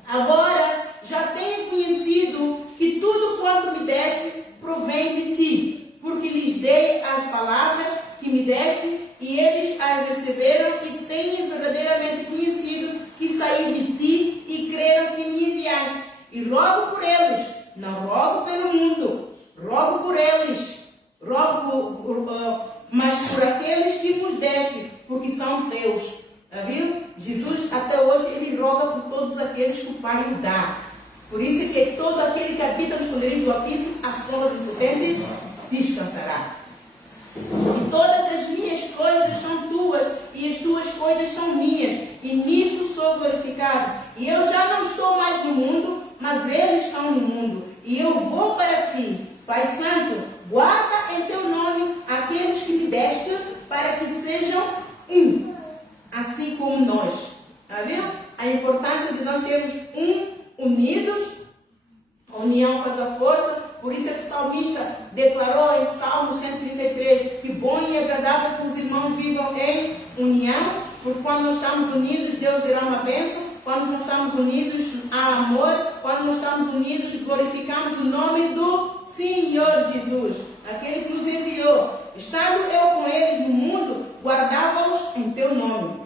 Agora já tenho conhecido que tudo quanto me deste provém de ti, porque lhes dei as palavras que me deste, e eles as receberam e têm verdadeiramente conhecido que saí de ti e creram que me enviaste. E rogo por eles, não rogo pelo mundo, rogo por eles, mas por aqueles que nos deste, porque são teus. Viu? Jesus até hoje ele roga por todos aqueles que o Pai lhe dá. Por isso que todo aquele que habita no esconderijo do Altíssimo, a sombra do Potente descansará. E todas as minhas coisas são tuas, e as tuas coisas são minhas, e nisso sou glorificado. E eu já não estou mais no mundo, mas eles estão no mundo, e eu vou para ti. Pai Santo, guarda em teu nome aqueles que me deste, para que sejam um, assim como nós. Está vendo? A importância de nós sermos unidos. A união faz a força. Por isso é que o salmista declarou em Salmo 133 que bom e agradável que os irmãos vivam em união, porque quando nós estamos unidos, Deus dará uma bênção. Quando nós estamos unidos, há amor. Quando nós estamos unidos, glorificamos o nome do Senhor Jesus, aquele que nos enviou. Estando eu com eles no mundo, guardava-os em teu nome,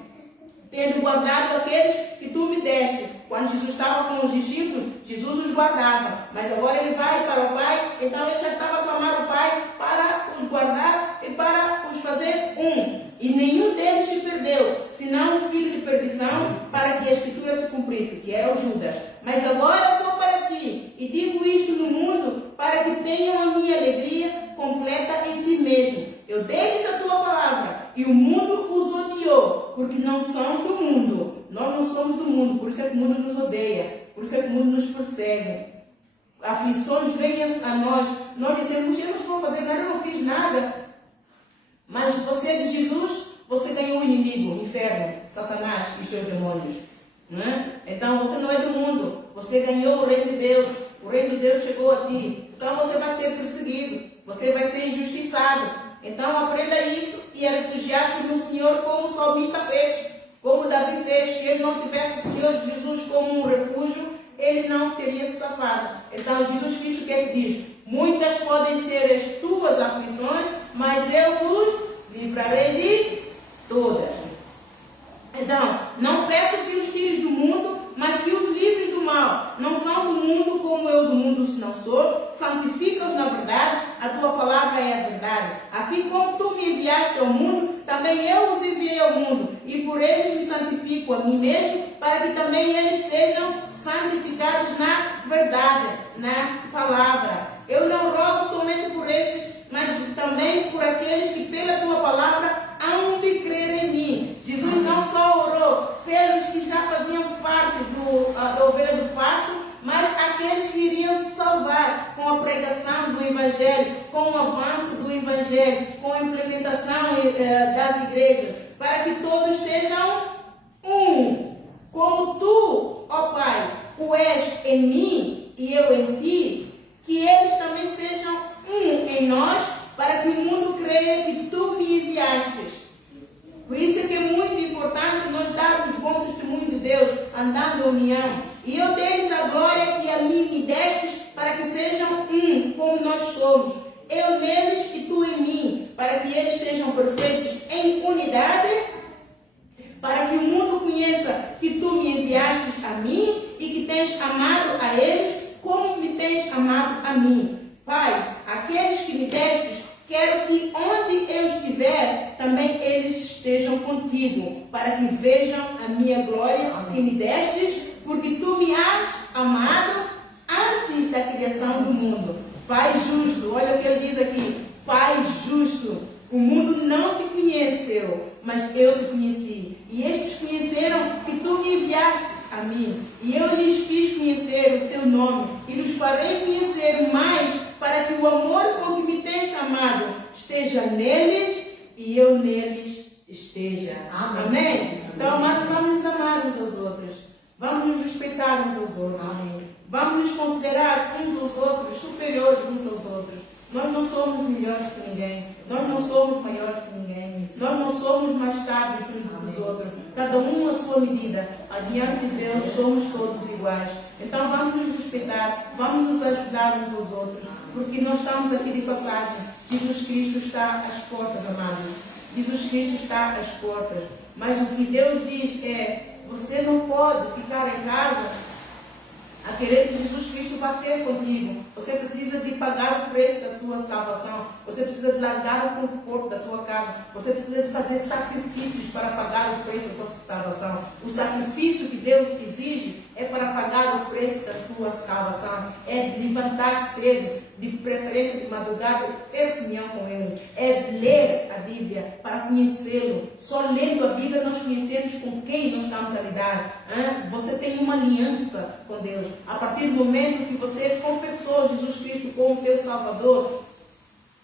tendo guardado aqueles que tu me deste. Quando Jesus estava com os discípulos, Jesus os guardava. Mas agora ele vai para o Pai, então ele já estava a clamar ao Pai para os guardar e para os fazer um. E nenhum deles se perdeu, senão o filho de perdição, para que a Escritura se cumprisse, que era o Judas. Mas agora eu vou para ti, e digo isto no mundo, para que tenham a minha alegria completa em si mesmo. Eu dei-lhes a tua palavra, e o mundo os odiou, porque não são do mundo. Nós não somos do mundo, por isso é que o mundo nos odeia, por isso é que o mundo nos persegue. Aflições vêm a nós, nós dizemos, eu não estou fazendo nada, eu não fiz nada. Mas você é de Jesus, você ganhou o inimigo, o inferno, Satanás e os seus demônios. Não é? Então você não é do mundo, você ganhou o reino de Deus, o reino de Deus chegou a ti. Então você vai ser perseguido, você vai ser injustiçado. Então aprenda isso e a refugiar-se no Senhor como o salmista fez, como Davi fez. Se ele não tivesse o Senhor Jesus como um refúgio, ele não teria se safado. Então Jesus Cristo que ele diz, muitas podem ser as tuas aflições, mas eu vos livrarei de todas. Então, não peço que os tires do mundo, mas que os livres do mal. Não são do mundo como eu do mundo não sou. Santifica-os na verdade, a tua palavra é a verdade. Assim como tu me enviaste ao mundo, também eu os enviei ao mundo. E por eles me santifico a mim mesmo, para que também eles sejam santificados na verdade, na palavra. Eu não rogo somente por estes, mas também por aqueles que pela tua palavra hão de crer em mim. Jesus não só orou pelos que já faziam parte da ovelha do pasto, mas aqueles que iriam se salvar com a pregação do Evangelho, com o avanço do Evangelho, com a implementação das igrejas, para que todos sejam um, como tu, ó Pai, o és em mim e eu em ti, que eles também sejam um em nós, para que o mundo creia que tu me enviastes. Por isso é que é muito importante nós darmos bom testemunho de Deus, andando em união. E eu deles a glória que a mim me destes, para que sejam um, como nós somos. Eu neles e tu em mim, para que eles sejam perfeitos em unidade, para que o mundo conheça que tu me enviastes a mim e que tens amado a eles como me tens amado a mim. Pai, aqueles que me destes, quero que onde eu estiver, também eles estejam contigo, para que vejam a minha glória que me destes, porque tu me has amado antes da criação do mundo. Pai justo, olha o que ele diz aqui, Pai justo, o mundo não te conheceu, mas eu te conheci. E estes conheceram que tu me enviaste a mim, e eu lhes fiz conhecer o teu nome, e lhes farei conhecer mais, para que o amor com que me tens amado esteja neles, e eu neles esteja. Amém? Amém? Então, amados, vamos nos amar uns aos outros, vamos nos respeitar uns aos outros, amém. Vamos nos considerar uns aos outros, superiores uns aos outros. Nós não somos melhores que ninguém, nós não somos maiores que ninguém, nós não somos mais sábios uns dos outros, cada um à sua medida. Adiante de Deus somos todos iguais. Então vamos nos respeitar, vamos nos ajudar uns aos outros, porque nós estamos aqui de passagem. Jesus Cristo está às portas, amados. Jesus Cristo está às portas. Mas o que Deus diz é, você não pode ficar em casa a querer que Jesus Cristo vá ter contigo. Você precisa de pagar o preço da tua salvação. Você precisa de largar o conforto da tua casa. Você precisa de fazer sacrifícios para pagar o preço da tua salvação. O sacrifício que Deus exige é para pagar o preço da tua salvação. É levantar cedo, de preferência de madrugada, ter comunhão com Ele. É ler a Bíblia para conhecê-lo. Só lendo a Bíblia nós conhecemos com quem nós estamos a lidar. Você tem uma aliança com Deus. A partir do momento que você confessou Jesus Cristo como teu Salvador,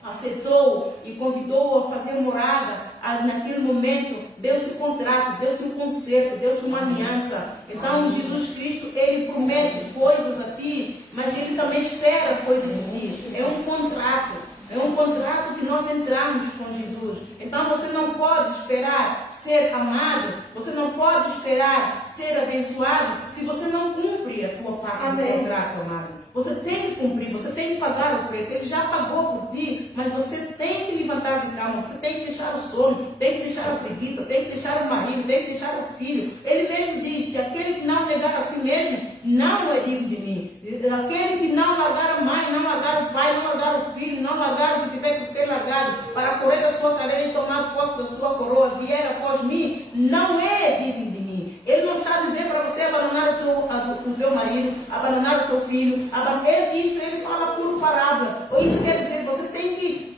aceitou e convidou a fazer morada, naquele momento deu-se um contrato, deu-se um concerto, deu-se uma aliança. Então Jesus Cristo, Ele promete coisas a ti, mas Ele também espera coisas de ti. É um contrato. É um contrato que nós entramos com Jesus. Então você não pode esperar ser amado, você não pode esperar ser abençoado se você não cumpre a tua parte do contrato, amado. Você tem que cumprir, você tem que pagar o preço. Ele já pagou por ti, mas você tem que levantar de cama, você tem que deixar o sono, tem que deixar a preguiça, tem que deixar o marido, tem que deixar o filho. Ele mesmo disse, aquele que não negar a si mesmo, não é digno de mim. Aquele que não largar a mãe, não largar o pai, não largar o filho, não largar o que tiver que ser largado, para correr da sua cadeira e tomar posse da sua coroa, vier após mim, não é digno de mim. Ele não está dizendo para você abandonar o teu marido, abandonar o teu filho. Ele fala por parábola. Ou isso quer dizer, você tem que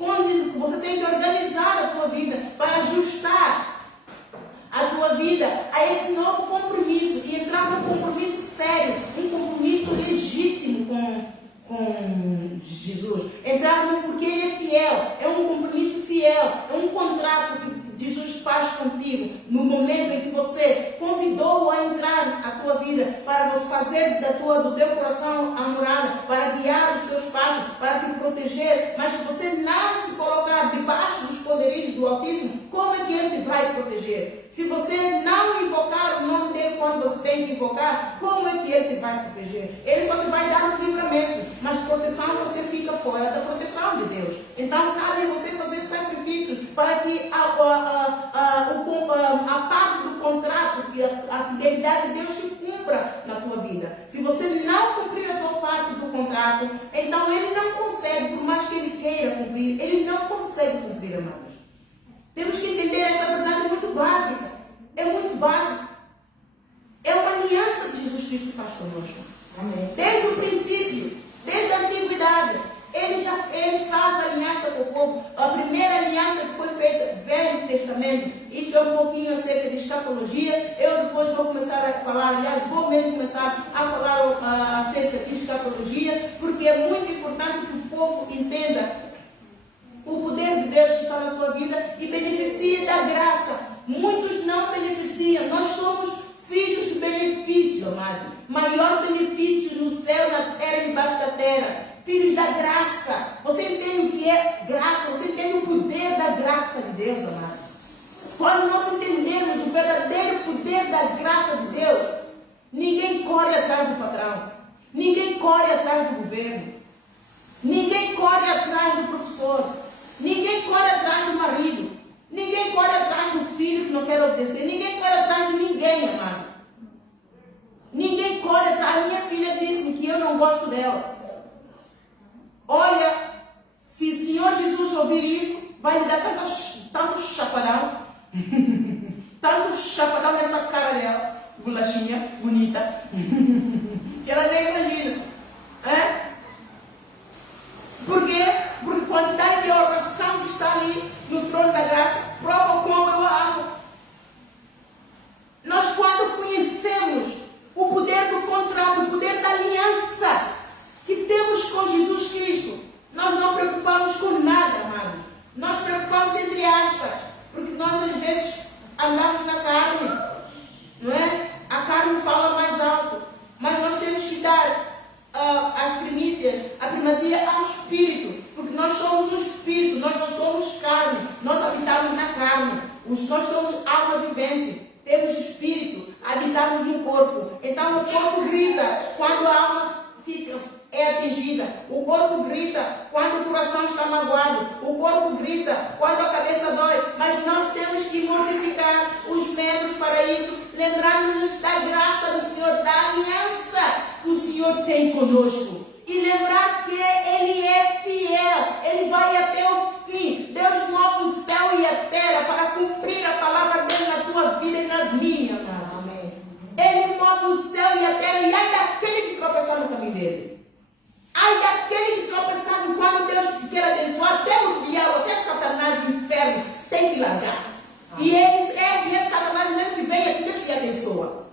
organizar a tua vida para ajustar a tua vida esse novo compromisso e entrar num compromisso sério, um compromisso legítimo com Jesus. Entrar porque Ele é fiel, é um compromisso fiel, é um contrato que Jesus faz contigo no momento em que você convidou-o a entrar na tua vida para você fazer do teu coração a morada, para guiar os teus passos, para te proteger. Mas se você não se colocar debaixo dos esconderijos do Altíssimo, como é que Ele te vai proteger? Se você não invocar o nome dele quando você tem que invocar, como é que Ele te vai proteger? Ele só te vai dar um livramento, mas proteção você fica fora da proteção de Deus. Então cabe a você fazer sacrifícios para que a parte do contrato, que a fidelidade de Deus se cumpra na tua vida. Se você não cumprir a tua parte do contrato, então Ele não consegue, por mais que Ele queira cumprir, Ele não consegue cumprir, amados. Temos que entender essa verdade muito básica. É muito básica. É uma aliança que Jesus Cristo faz conosco. Amém. Desde o princípio, desde a antiguidade, Ele faz aliança com o povo. A primeira aliança que foi feita no Velho Testamento, isto é um pouquinho acerca de escatologia. Eu depois vou começar a falar, aliás, vou mesmo começar a falar acerca de escatologia, porque é muito importante que o povo entenda o poder de Deus que está na sua vida e beneficie da graça. Muitos não beneficiam. Nós somos filhos do benefício, amado. Maior benefício no céu, na terra e debaixo da terra. Filhos da graça. Você entende o que é graça? Você entende o poder da graça de Deus, amado? Quando nós entendemos o verdadeiro poder da graça de Deus, ninguém corre atrás do patrão. Ninguém corre atrás do governo. Ninguém corre atrás do professor. Ninguém corre atrás do marido. Ninguém corre atrás do filho que não quer obedecer. Ninguém corre atrás de ninguém, amado. Ninguém corre atrás. Minha filha disse-me que eu não gosto dela. Olha, se o Senhor Jesus ouvir isso, vai lhe dar tanto chapadão. Tanto chapadão nessa cara dela. Bolachinha, bonita. Que ela nem imagina. Por quê? Porque a quantidade de oração que está ali no trono da graça prova como eu a amo. Nós, quando conhecemos o poder do contrato, o poder da aliança que temos com Jesus Cristo, nós não preocupamos com nada, amados. Nós preocupamos entre aspas, porque nós às vezes andamos na carne, não é? A carne fala mais alto, mas nós temos que dar as primícias, a primazia ao Espírito, porque nós somos um Espírito, nós não somos carne, nós habitamos na carne, nós somos alma vivente, temos Espírito, habitamos no corpo. Então o corpo grita quando a alma é atingida, o corpo grita quando o coração está magoado, o corpo grita quando a cabeça dói, mas nós temos que mortificar os membros para isso, lembrarmos da graça do Senhor, da aliança que o Senhor tem conosco, e lembrar que Ele é fiel, Ele vai até o fim. Deus move o céu e a terra para cumprir a palavra dele na tua vida e na minha, amado. Amém. Ele move o céu e a terra, e ai daquele que tropeçar no caminho dele. Ai daquele que tropeçar quando Deus quer abençoar, até o diabo, até Satanás do inferno tem que largar. E é Satanás mesmo que vem aqui e te abençoa.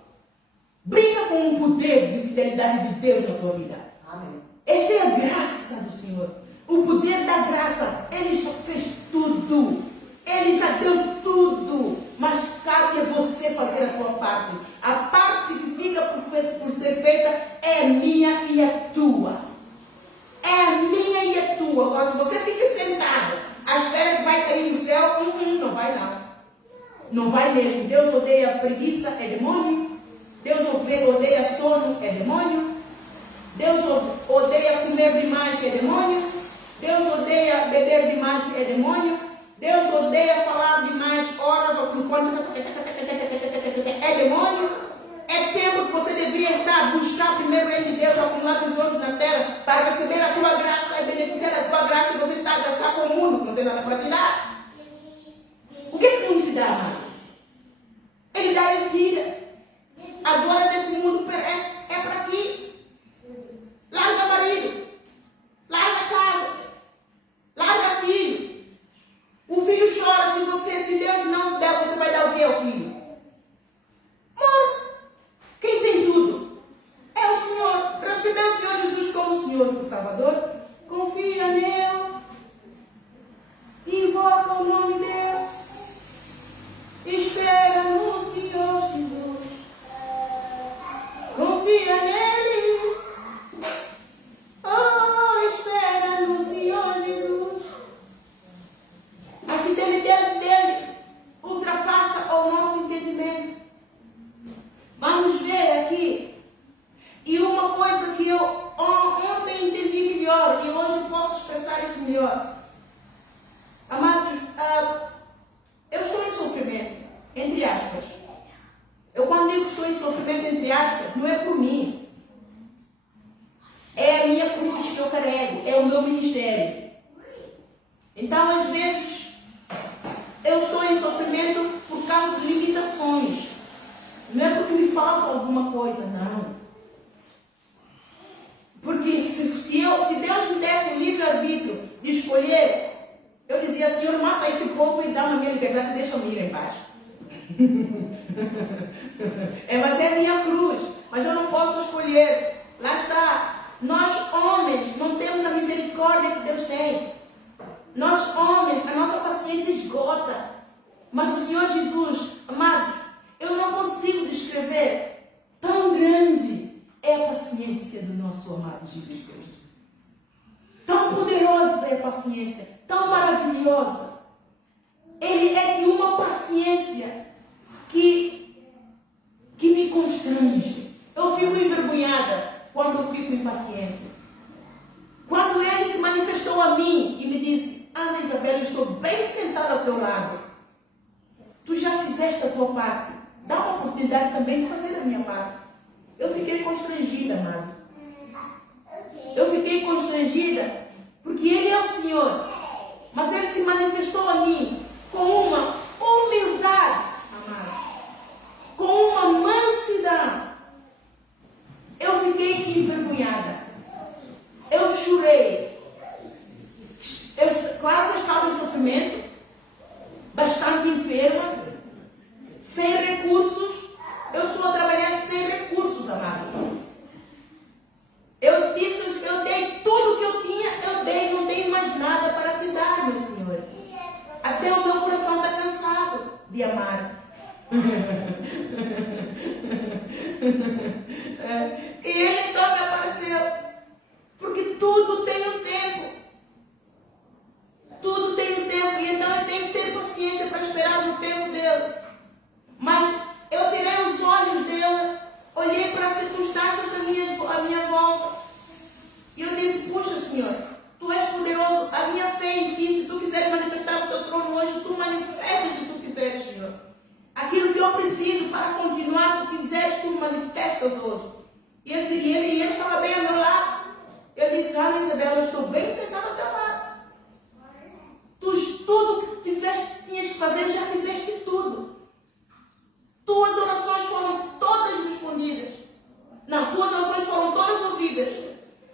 Brinca com o poder de fidelidade de Deus na tua vida. Amém. Esta é a graça do Senhor. O poder da graça. Ele já fez tudo. Ele já deu tudo. Mas cabe a você fazer a tua parte. A parte que fica por ser feita é minha e é tua. É a minha e a tua. Agora, se você fica sentado à espera que vai cair no céu, não vai não. Não vai mesmo. Deus odeia preguiça, é demônio. Deus odeia sono, é demônio. Deus odeia comer demais, é demônio. Deus odeia beber demais, é demônio. Deus odeia falar demais horas ao telefone, é demônio. É tempo que você deveria estar a buscar primeiro o reino de Deus, acumular tesouros na terra, para receber a tua graça e beneficiar da tua graça, e você está a gastar com o mundo, que não tem nada para te dar. O que é que o mundo te dá, amado? Ele dá e tira. A glória desse mundo perece, é para aqui. Larga marido, larga casa, larga filho. O filho chora se Deus não der, você vai dar o que ao filho? Salvador, confia nele, invoca o nome dele, espera no Senhor Jesus, confia nele, oh, espera no Senhor Jesus. A fidelidade dele ultrapassa o nosso entendimento. Vamos ver aqui. E uma coisa que eu ontem entendi melhor e hoje posso expressar isso melhor. Amados, eu estou em sofrimento, entre aspas. Eu quando digo que estou em sofrimento, entre aspas, não é por mim. É a minha cruz que eu carrego, é o meu ministério. Então, às vezes, eu estou em sofrimento por causa de limitações. Não é porque me falta alguma coisa, não. Porque se Deus me desse o livre-arbítrio de escolher, eu dizia, Senhor, mata esse povo e dá-me a minha liberdade e deixa-me ir em paz. Mas é a minha cruz. Mas eu não posso escolher. Lá está. Nós, homens, não temos a misericórdia que Deus tem. Nós, homens, a nossa paciência esgota. Mas o Senhor Jesus, amados, eu não consigo descrever. Tão grande é a paciência do nosso amado Jesus Cristo. Tão poderosa é a paciência, tão maravilhosa. Ele é de uma paciência que me constrange. Eu fico envergonhada quando eu fico impaciente. Quando ele se manifestou a mim e me disse, Ana Isabel, eu estou bem sentada ao teu lado. Tu já fizeste a tua parte. Dá uma oportunidade também de fazer a minha parte. Eu fiquei constrangida, amado. Eu fiquei constrangida porque Ele é o Senhor. Mas Ele se manifestou a mim com uma humildade, amado. Com uma mansidão. Eu fiquei envergonhada. Eu chorei. Claro que eu estava em sofrimento, bastante enferma, sem recursos. Eu estou a trabalhar sem recursos, amados. Eu dei tudo que eu tinha, eu dei, não tenho mais nada para te dar, meu Senhor. Até o meu coração está cansado de amar. E Ele então me apareceu. Porque tudo tem um tempo. Tudo tem um tempo. E então eu tenho que ter paciência para esperar no tempo dele. Mas eu tirei os olhos dele, olhei para as circunstâncias à minha volta. E eu disse, puxa, Senhor, Tu és poderoso. A minha fé em Ti, se Tu quiseres manifestar o Teu trono hoje, Tu manifestas se Tu quiseres, Senhor. Aquilo que eu preciso para continuar, se quiseres, Tu manifestas hoje. E ele estava bem ao meu lado. Eu disse, Ana Isabel, eu estou bem sentada ao teu lado. Tudo que tinhas que fazer, já fizeste tudo. Tuas orações foram todas respondidas. Não, tuas orações foram todas ouvidas.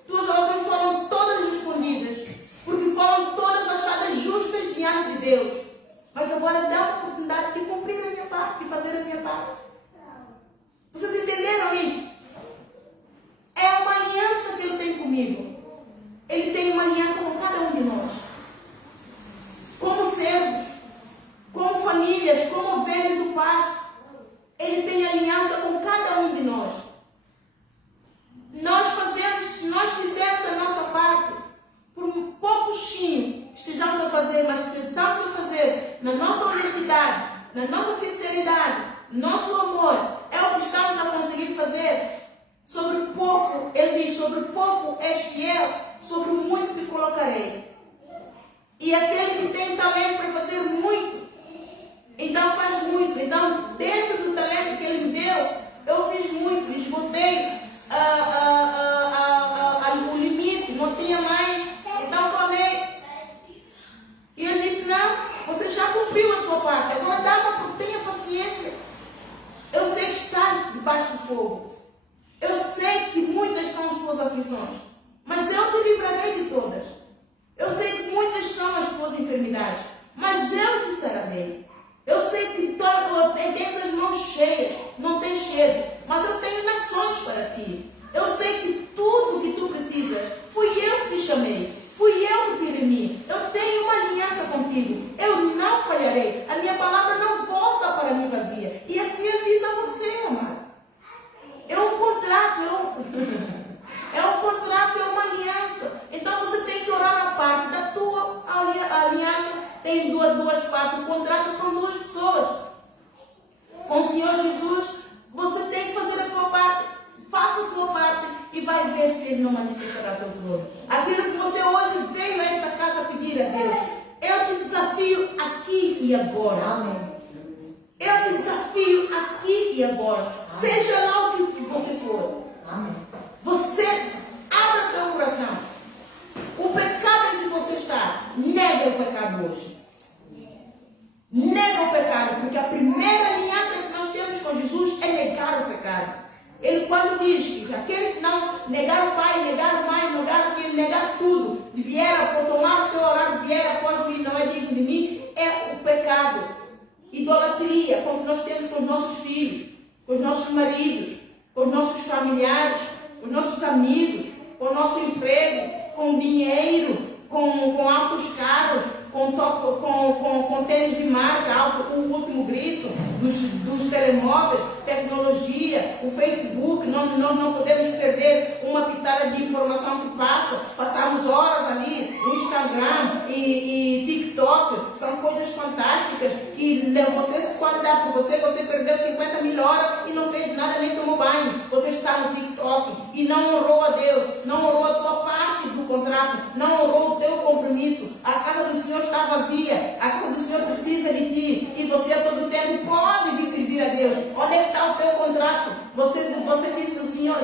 Tuas orações foram todas respondidas. Porque foram todas achadas justas diante de Deus. Mas agora dá uma oportunidade de cumprir a minha parte, de fazer a minha parte. Vocês entenderam isso? É uma aliança que Ele tem comigo. Ele tem uma aliança com cada um de nós. Como servos, como famílias, como ovelhas do pasto. Ele tem aliança com cada um de nós. Se nós fizermos a nossa parte, por um pouquinho estejamos a fazer, mas estamos a fazer na nossa honestidade, na nossa sinceridade, no nosso amor, é o que estamos a conseguir fazer. Sobre pouco, Ele diz, sobre pouco és fiel, sobre muito te colocarei. E aquele que tem talento para fazer muito, então faz muito. Então, dentro do talento que Ele me deu, eu fiz muito, esgotei o limite, não tinha mais, então clamei. E Ele disse, não, você já cumpriu a tua parte, agora tenha paciência. Eu sei que estás debaixo do fogo. Eu sei que muitas são as tuas aflições, mas eu te livrarei de todas. Eu sei que muitas são as tuas enfermidades, mas eu te sararei. Eu sei que tens as mãos cheias, não tens cheiro, mas eu tenho nações para ti. Eu sei que tudo que tu precisas, fui eu não manifestará teu trono. Aquilo que você hoje veio a esta casa pedir a Deus, eu te desafio aqui e agora. Amém. Eu te desafio aqui e agora. Seja lá o que você for. Amém. Você abra o teu coração. O pecado em que você está, nega o pecado hoje. Nega o pecado, porque a primeira aliança que nós temos com Jesus é negar o pecado. Ele quando diz que aquele que não negar o pai, negar a mãe, negar tudo, vier por tomar o seu horário, vier após mim, não é digno de mim, é o pecado. Idolatria, como nós temos com os nossos filhos, com os nossos maridos, com os nossos familiares, com os nossos amigos, com o nosso emprego, com dinheiro, com autos caros, com tênis de marca, com o último grito, dos telemóveis, tecnologia, o Facebook. Não podemos perder uma pitada de informação que passa. Passamos horas ali no Instagram e TikTok. São coisas fantásticas que quando dá por você perdeu 50 mil horas e não fez nada, nem tomou banho. Você está no TikTok e não honrou a Deus, não honrou a tua parte do contrato, não honrou o teu compromisso. A casa do Senhor está vazia, a casa do Senhor precisa de ti e você a todo tempo pode vir servir a Deus. Onde está o teu contrato? Você disse ao Senhor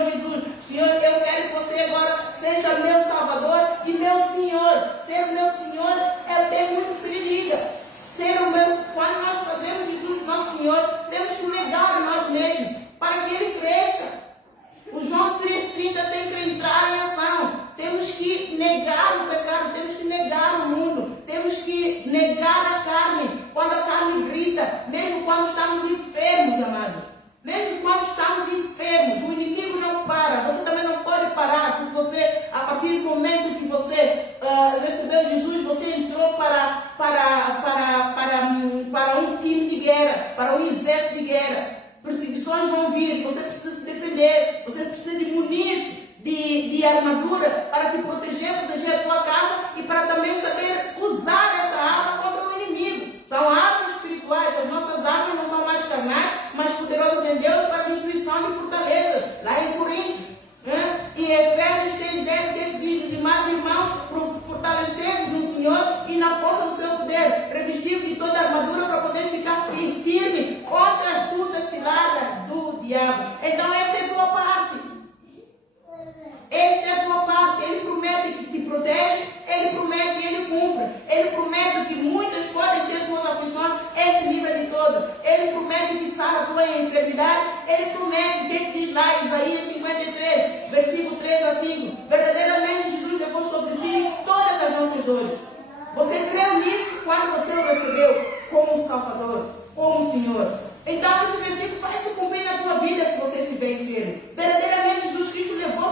Jesus, Senhor, eu quero que você agora seja meu Salvador e meu Senhor. Ser o meu Senhor, eu tenho muito que se lhe liga. Quando nós fazemos Jesus nosso Senhor, temos que negar a nós mesmos para que Ele cresça. O João 3,30 tem que entrar em ação. Temos que negar o pecado, temos que negar o mundo, temos que negar a carne. Quando a carne grita, mesmo quando estamos enfermos, amados, mesmo quando estamos enfermos, o inimigo não para. Você também não pode parar, porque você, a partir do momento que você recebeu Jesus, você entrou para um time de guerra, para um exército de guerra. Perseguições vão vir, você precisa se defender, você precisa de munir-se de armadura para te proteger a tua casa e para também saber usar essa arma contra o inimigo. São armas espirituais, as nossas armas não são mais carnais, mas poderosas em Deus para destruição e fortaleza, lá em Coríntios. E Efésios 6,10 que diz: demais irmãos, fortalecendo no Senhor e na força do seu poder, revestido de toda a armadura para poder ficar firme contra as astutas ciladas do diabo. Então esta é a tua parte. Esta é a tua parte. Ele promete que te protege, Ele promete que Ele cumpre. Ele promete que muitas podem ser tuas aflições, Ele te livra de todas. Ele promete que sara a tua enfermidade. Ele promete, que diz lá, Isaías 53, versículo 3 a 5, verdadeiramente Jesus levou sobre si todas as nossas dores. Você creu nisso quando você o recebeu como Salvador, como Senhor. Então esse versículo vai se cumprir na tua vida se você estiver enfermo. Verdadeiramente Jesus Cristo levou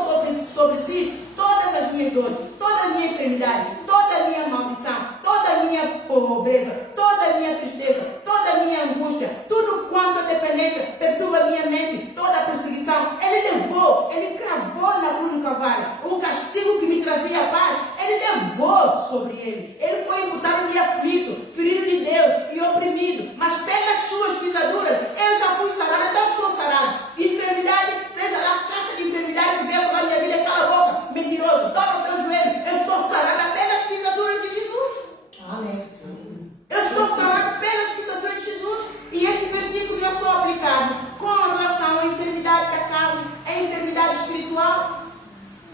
sobre si todas as minhas dores, toda a minha enfermidade, toda a minha maldição, toda a minha pobreza, toda a minha tristeza, toda a minha angústia, tudo quanto a dependência perturba a minha mente, toda a perseguição. Ele levou, Ele cravou na cruz do Calvário. O castigo que me trazia a paz, Ele levou sobre Ele. Ele foi imputado de aflito, ferido de Deus e oprimido, mas pelas suas pisaduras eu já fui sarado, até estou sarado. Enfermidade, seja lá a caixa de enfermidade que veio sobre a minha vida, cala a boca, mentiroso, dobra o teu joelho. Eu estou sarado pelas pisaduras de Jesus. Amém. Eu estou sarado pelas pisaduras de Jesus. E este versículo é só aplicado com relação à enfermidade da carne, à enfermidade espiritual.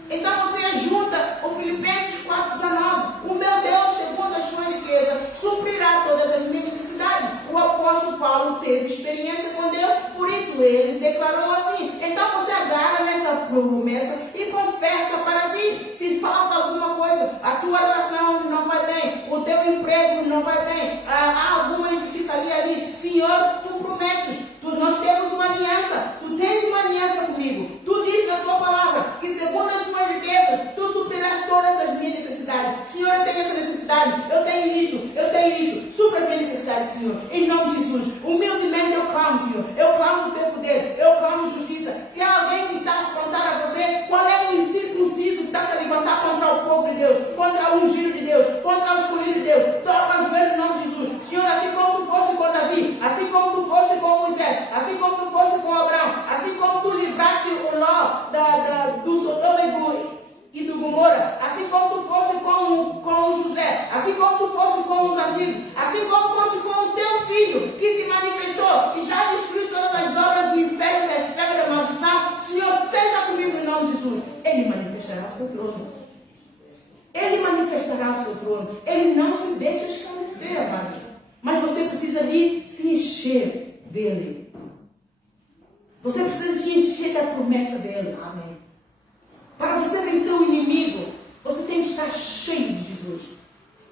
Então você junta o Filipenses 4,19. O meu Deus, segundo a sua riqueza, suprirá todas as minhas necessidades. O apóstolo Paulo teve experiência com Deus, por isso ele declarou assim. Então você agarra nessa promessa e confessa para ti. Se falta alguma coisa, a tua relação não vai bem, o teu emprego não vai bem, há alguma injustiça ali. Senhor, tu prometes. Nós temos uma aliança, tu tens uma aliança comigo. Tu diz na tua palavra que segundo as tuas riquezas, tu suprirás todas as minhas necessidades. Senhor, eu tenho essa necessidade, eu tenho isto, eu tenho isso. Supra as minhas necessidades, Senhor, em nome de Jesus. Humildemente eu clamo, Senhor, eu clamo o teu poder, eu clamo justiça. Se há alguém que está a afrontar a você, qual é o incircunciso que está se a levantar contra o povo de Deus, contra o ungido de Deus, contra o escolhido de Deus? Dobra o joelho em nome de Jesus. Senhor, assim como tu foste com Davi, assim como tu o seu trono. Ele manifestará o seu trono. Ele não se deixa esclarecer, amado. Mas você precisa de se encher dele. Você precisa se encher da promessa dele. Amém. Para você vencer o inimigo, você tem que estar cheio de Jesus.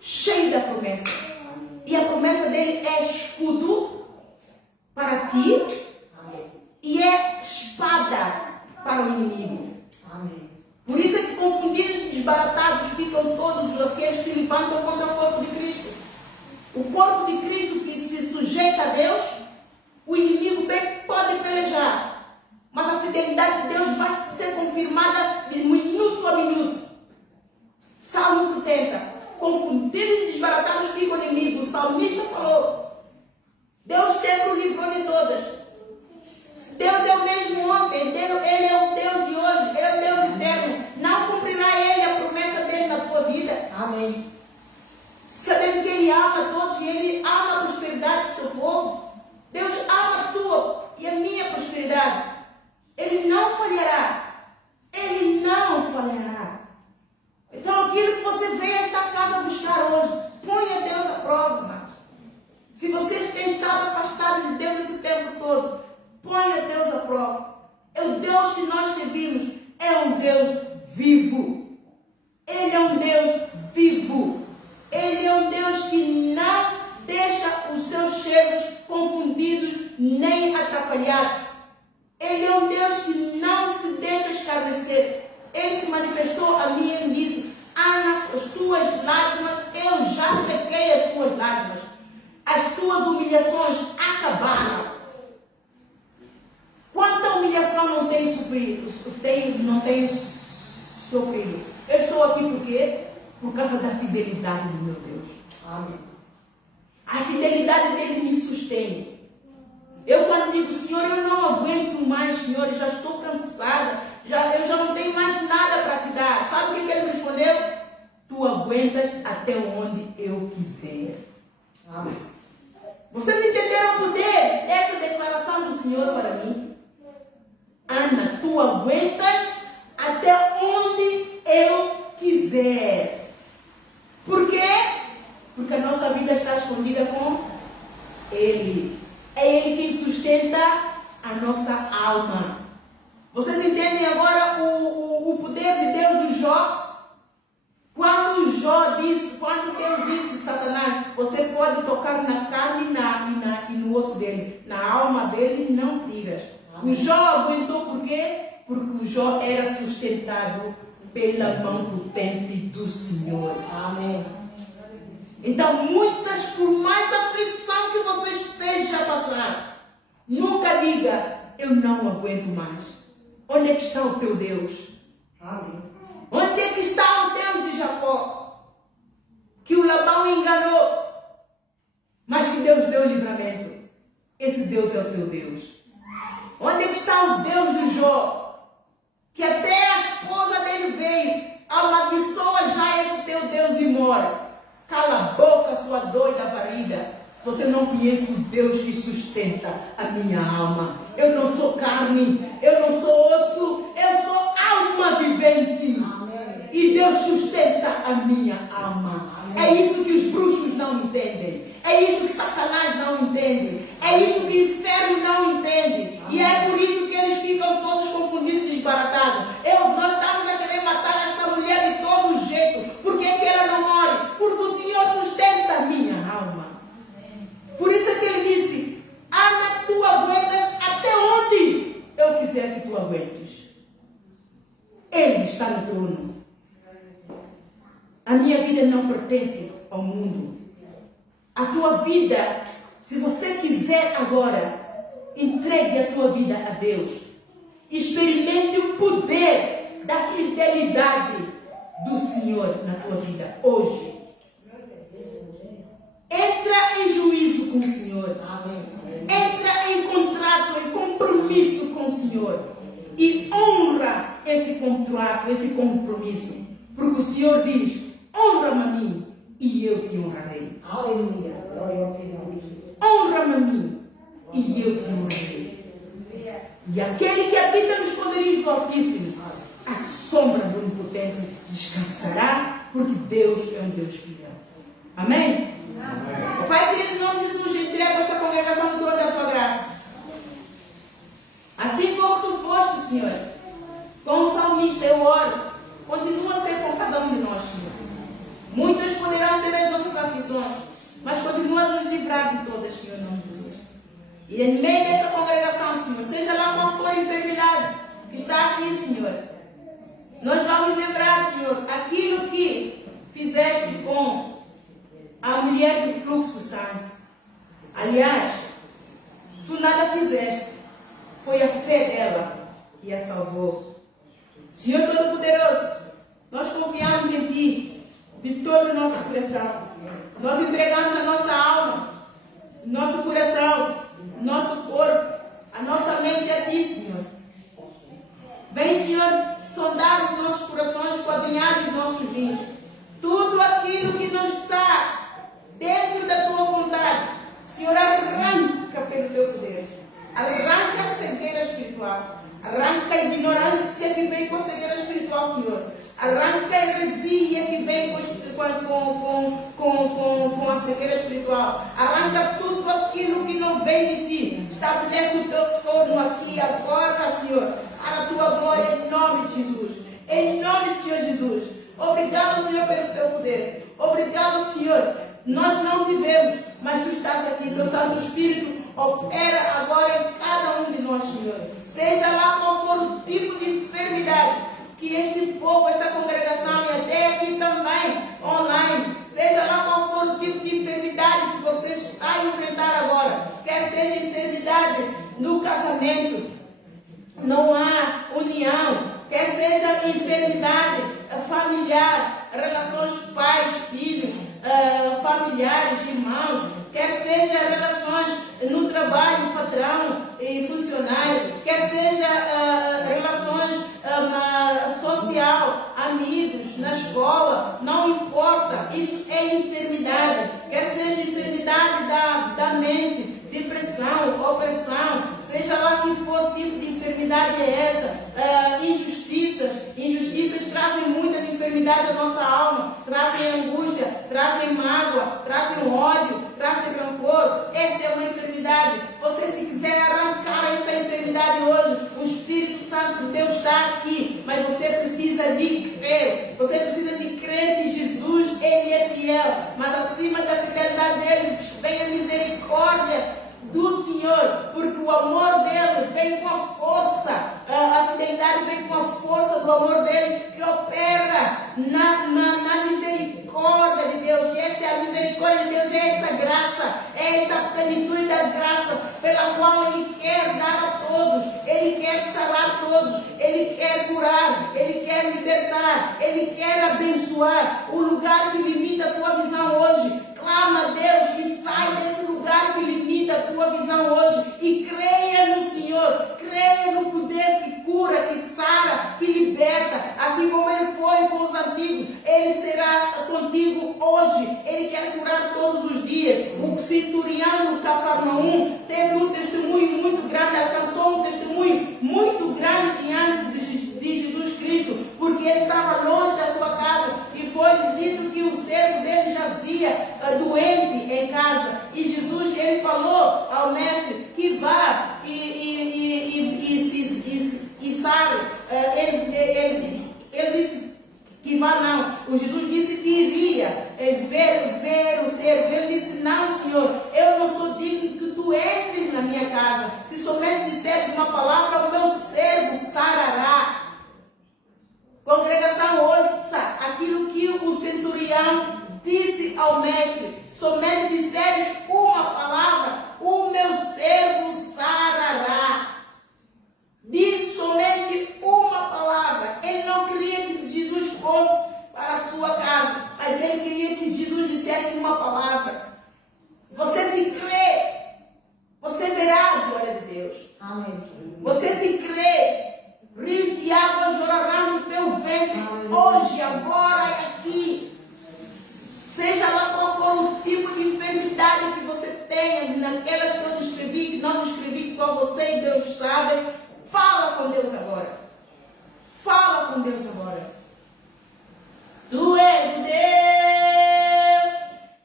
Cheio da promessa. E a promessa dele é escudo para ti. Amém. E é espada para o inimigo. Amém. Por isso é que confundidos e desbaratados ficam todos aqueles que se levantam contra o corpo de Cristo. O corpo de Cristo que se sujeita a Deus, o inimigo bem pode pelejar. Mas a fidelidade de Deus vai ser confirmada de minuto a minuto. Salmo 70. Confundidos e desbaratados ficam inimigos. O salmista falou: Deus sempre o livrou de todas. Deus é o mesmo ontem, Ele é o Deus de hoje, Ele é o Deus eterno. Não cumprirá Ele a promessa dele na tua vida. Amém. Sabendo que Ele ama todos e Ele ama a prosperidade do seu povo. Deus ama a tua e a minha prosperidade. Ele não falhará. Ele não falhará. Então aquilo que você veio a esta casa buscar hoje, ponha Deus à prova, irmãos. Se você tem estado afastado de Deus esse tempo todo, ponha Deus à prova. O Deus que nós servimos é um Deus vivo. Ele é um Deus vivo. Ele é um Deus que não deixa os seus cheiros confundidos nem atrapalhados. Ele é um Deus que não se deixa escarnecer. Ele se manifestou a mim e ele disse: Ana, as tuas lágrimas, eu já sequei as tuas lágrimas. As tuas humilhações acabaram. Quanta humilhação não tem sofrido? Não tem sofrido. Eu estou aqui por quê? Por causa da fidelidade do meu Deus. Amém. A fidelidade dele me sustém. Eu quando digo: Senhor, eu não aguento mais, Senhor, eu já estou cansada. Eu já não tenho mais nada para te dar. Sabe o que ele me respondeu? Tu aguentas até onde eu quiser. Amém. Vocês entenderam o poder dessa declaração do Senhor para mim? Ana, tu aguentas até onde eu quiser. Por quê? Porque a nossa vida está escondida com Ele. É Ele quem sustenta a nossa alma. Vocês entendem agora o poder de Deus do Jó? Quando Deus disse: Satanás, você pode tocar na carne e no osso dele, na alma dele não tiras. O Jó aguentou por quê? Porque o Jó era sustentado pela mão potente do Senhor. Amém. Então, por mais aflição que você esteja a passar, nunca diga: eu não aguento mais. Onde é que está o teu Deus? Amém. Onde é que está o Deus de Jacó? Que o Labão enganou, mas que Deus deu livramento. Esse Deus é o teu Deus. Onde é que está o Deus do Jó? Que até a esposa dele veio: amaldiçoa já esse teu Deus e mora. Cala a boca, sua doida varida. Você não conhece o Deus que sustenta a minha alma. Eu não sou carne, eu não sou osso, eu sou alma vivente. Amém. E Deus sustenta a minha alma. Amém. É isso que os bruxos não entendem. É isso que Satanás não entende. É isso que o inferno não entende. Amém. E é por isso que eles ficam todos confundidos e desbaratados. Nós estamos a querer matar essa mulher de todo jeito. Por que ela não morre? Porque o Senhor sustenta a minha alma. Por isso é que ele disse: Ana, tu aguentas até onde eu quiser que tu aguentes. Ele está no trono. A minha vida não pertence ao mundo. A tua vida, se você quiser agora, entregue a tua vida a Deus. Experimente o poder da fidelidade do Senhor na tua vida hoje. Entra em juízo com o Senhor. Amém. Entra em contrato, em compromisso com o Senhor. E honra esse contrato, esse compromisso. Porque o Senhor diz: honra-me a mim e eu te honrarei. Aleluia. Honra-me a mim e eu te honrarei. E aquele que habita nos esconderijos do Altíssimo, a sombra do Onipotente onipotente descansará, porque Deus é um Deus fiel. Amém? Amém. Pai querido, em nome de Jesus, entrega esta congregação toda a tua graça. Assim como tu foste, Senhor, com o salmista, eu oro, continua a ser com cada um de nós, Senhor. Muitas poderão ser as nossas aflições, mas continua a nos livrar de todas, Senhor, em nome de Jesus. E em meio dessa congregação, Senhor, seja lá qual for a enfermidade que está aqui, Senhor, nós vamos lembrar, Senhor, aquilo que fizeste com a mulher do fluxo do sangue. Aliás, tu nada fizeste, foi a fé dela que a salvou. Senhor Todo-Poderoso, nós confiamos em Ti de todo o nosso coração. Nós entregamos a nossa alma, nosso coração, nosso corpo, a nossa mente a Ti, Senhor. Vem, Senhor, sondar os nossos corações, esquadrinhar os nossos rins. Tudo aquilo que não está dentro da Tua vontade, Senhor, arranca pelo Teu poder. Arranca a cegueira espiritual. Arranca a ignorância que vem com a cegueira espiritual, Senhor. Arranca a heresia que vem com a cegueira espiritual. Arranca tudo aquilo que não vem de Ti. Estabelece o Teu trono aqui agora, Senhor, para a Tua glória, em nome de Jesus. Em nome do Senhor Jesus. Obrigado, Senhor, pelo Teu poder. Obrigado, Senhor. Nós não te vemos, mas Tu estás aqui. Seu Santo Espírito opera agora em cada um de nós, Senhor. Seja lá qual for o tipo de enfermidade que este povo, esta congregação e até aqui também, online, seja lá qual for o tipo de enfermidade que você está a enfrentar agora, quer seja enfermidade no casamento, não há união, quer seja enfermidade familiar, relações pais, filhos, familiares, irmãos, quer seja relações no trabalho, patrão e funcionário, quer seja relações social, amigos, na escola, não importa, isso é enfermidade, quer seja enfermidade da mente, depressão, opressão, seja lá que for tipo de enfermidade é essa, injustiças trazem muitas enfermidades à nossa alma, trazem angústia, trazem mágoa, trazem ódio, trazem rancor. Esta é uma enfermidade. Você, se quiser arrancar essa enfermidade hoje, o Espírito Santo de Deus está aqui, mas você precisa de crer. Você precisa de crer que Jesus, Ele é fiel, mas acima da fidelidade dele vem a misericórdia do Senhor, porque o amor dele vem com a força, a fidelidade vem com a força do amor dele que opera na misericórdia de Deus. E esta é a misericórdia de Deus, é essa graça, é esta plenitude da graça pela qual Ele quer dar a todos, Ele quer sarar todos, Ele quer curar, Ele quer libertar, Ele quer abençoar. O lugar que limita a tua visão hoje, clama a Deus que sai desse lugar que limita a tua visão hoje e creia no Senhor, creia no poder que cura, que sara, que liberta, assim como Ele foi com os antigos, Ele será contigo hoje. Ele quer curar todos os dias. O centurião do Cafarnaum teve um testemunho muito grande, alcançou um testemunho muito grande diante de Jesus Cristo, porque ele estava longe da sua casa e foi dito que o servo dele jazia doente em casa, e Jesus, ele falou ao mestre que vá e sare. Ele disse que vá não. O Jesus disse que iria ver o servo. Ele disse: não, Senhor, eu não sou digno que tu entres na minha casa. Se somente disseres uma palavra, o meu servo sarará. Congregação, ouça aquilo que o centurião disse ao mestre: somente disseres uma palavra, o meu servo sarará. Disse somente uma palavra. Ele não queria que Jesus fosse para a sua casa, mas ele queria que Jesus dissesse uma palavra. Você se crê, você verá a glória de Deus. Amém. Você se crê, rios de água jorrarão no teu ventre. Amém. Hoje, agora e aqui. Seja lá qual for o tipo de enfermidade que você tenha, naquelas que eu descrevi, que não descrevi, que só você e Deus sabem, fala com Deus agora. Fala com Deus agora. Tu és o Deus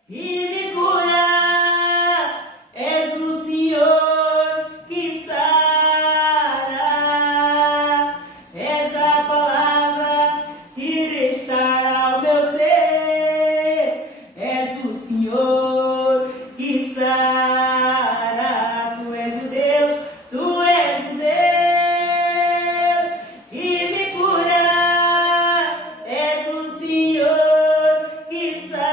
que me cura, és o Senhor que sara, és a palavra que restaura o meu ser, és o Senhor que sara. Tu és o Deus, tu és o Deus que me cura, és o Senhor que sara,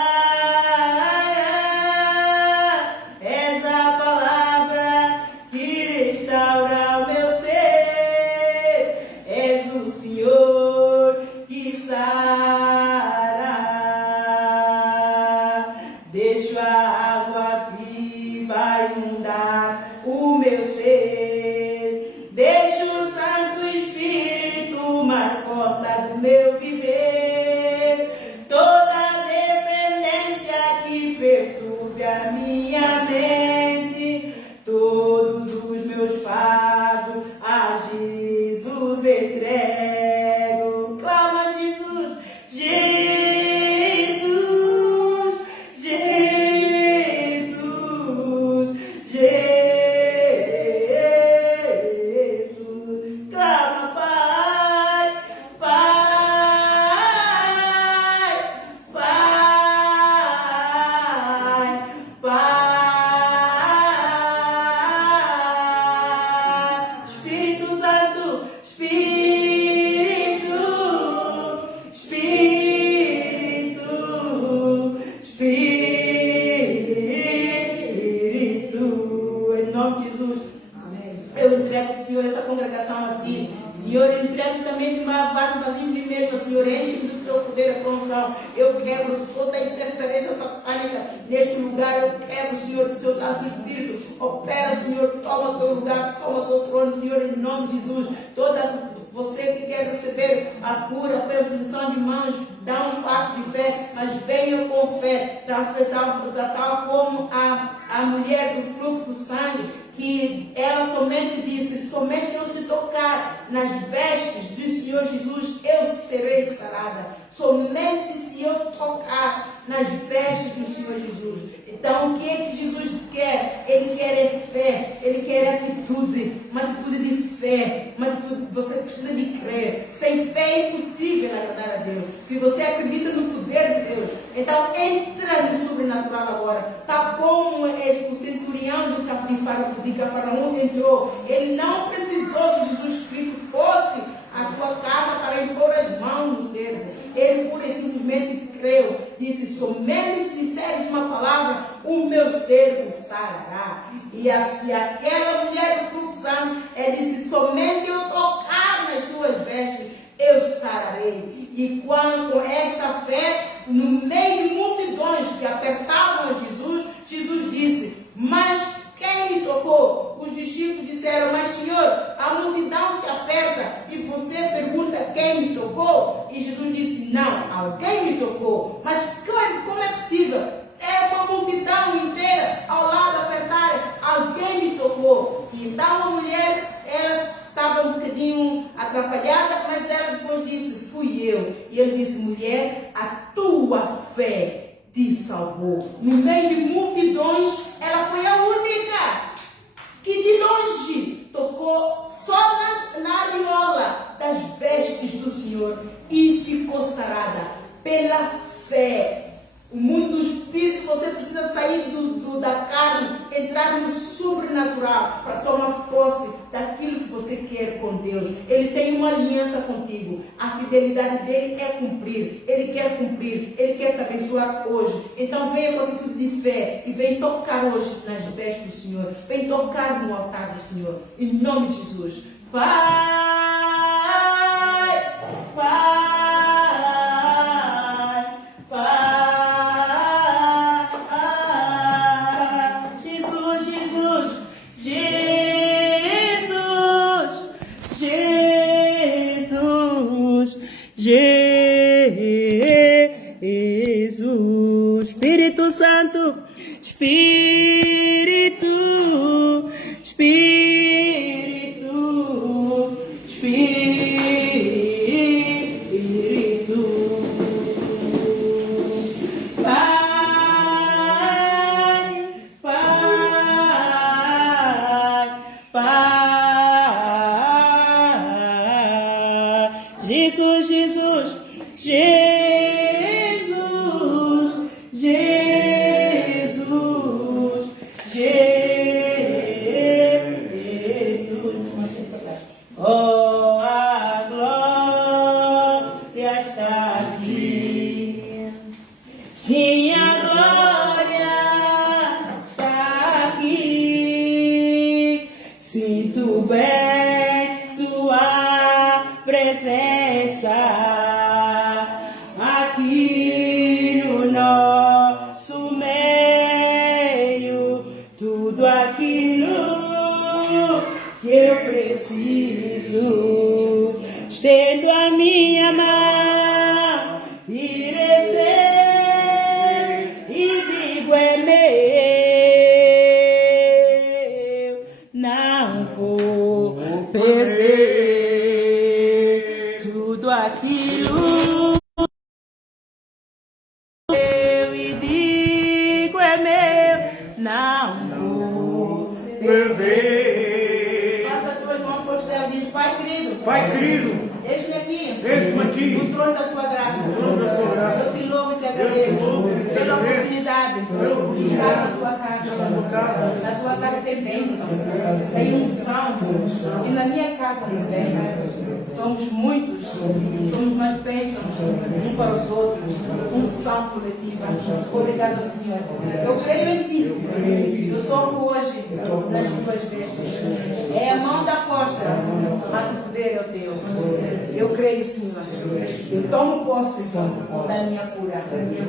és a palavra que restaura o meu ser, és o Senhor que sara. Deixo a água viva inundar o meu ser, deixo o Santo Espírito tomar conta do meu viver, toda dependência que perturbe a minha mente, todos os meus fardos a Jesus entrego. Clama Jesus, Jesus, Jesus, Jesus. Clama, Pai, Pai, Pai, Pai. Espírito Santo, Espírito, Espírito, Espírito. Em nome de Jesus. Eu entrego, Senhor, essa congregação a Ti. Senhor, eu entrego também de uma vaso vazio de mim mesmo. Senhor, enche do Teu poder a promoção. Eu quebro toda a interferência satânica neste lugar. Eu quebro, Senhor, do Seu Santo Espírito. Opera, Senhor, toma o Teu lugar, toma o Teu trono, Senhor, em nome de Jesus. Você que quer receber a cura pela posição de mãos, dá um passo de fé, mas venha com fé, tal como a mulher do fluxo do sangue, que ela somente disse, somente eu se tocar nas vestes do Senhor Jesus, eu serei sarada. Somente se eu tocar nas vestes do Senhor Jesus. Então, o que é que Jesus quer? Ele quer é fé, ele quer atitude, uma atitude de fé, uma atitude, você precisa de crer. Sem fé é impossível agradar a Deus. Se você acredita no poder de Deus, então entra no sobrenatural agora. Tal como o centurião de Cafarnaum entrou, ele não precisou que Jesus Cristo fosse à sua casa para impor as mãos no servo. Ele pura e simplesmente creu. Disse, somente se disseres uma palavra, o meu servo sarará. E assim, aquela mulher do fluxo, ela disse, somente eu tocar nas suas vestes, eu sararei. E com esta fé, no meio de multidões que apertavam a Jesus, Jesus disse, mas quem me tocou? Os discípulos disseram, mas Senhor, a multidão te aperta e você pergunta quem me tocou? E Jesus disse, não, alguém me tocou. Mas como é possível? É uma multidão inteira ao lado apertada, alguém me tocou. E então a mulher, ela estava um bocadinho atrapalhada, mas ela depois disse, fui eu. E ele disse, mulher, a tua fé te salvou. No meio de multidões, ela foi a única que de longe tocou só na areola das vestes do Senhor e ficou sarada pela fé. O mundo do Espírito, você precisa sair da carne, entrar no sobrenatural para tomar posse daquilo que você quer com Deus. Ele tem uma aliança contigo. A fidelidade dele é cumprir. Ele quer cumprir. Ele quer te abençoar hoje. Então venha com atitude de fé e vem tocar hoje nas vestes do Senhor. Vem tocar no altar do Senhor. Em nome de Jesus. Pai, Pai, Pai. Jesus, Espírito Santo, Espírito, Espírito, Espírito. Jesus, Jesus, Jesus, Jesus, Jesus. Oh, a glória está aqui. Sim, a glória está aqui. Sinto bem sua presença aqui no nosso meio. Tudo aquilo que eu preciso, estendo a minha mão e recebo e digo é meu, não vou perder tudo aquilo eu e digo é meu, não vou perder. Bata as tuas mãos para o céu e diz: Pai querido, eis-me aqui, no trono da tua graça. Eu te louvo e te agradeço pela oportunidade de estar na tua casa. Na tua casa tem bênção, tem unção, e na minha casa não tem. Somos muitos, somos mais bênçãos uns para os outros, unção coletiva. Obrigado, Senhor. Eu creio em ti, Senhor. Eu toco hoje nas tuas vestes. É a mão da apóstola, mas o poder é o teu. Eu creio, Senhor. Eu tomo posse da minha cura.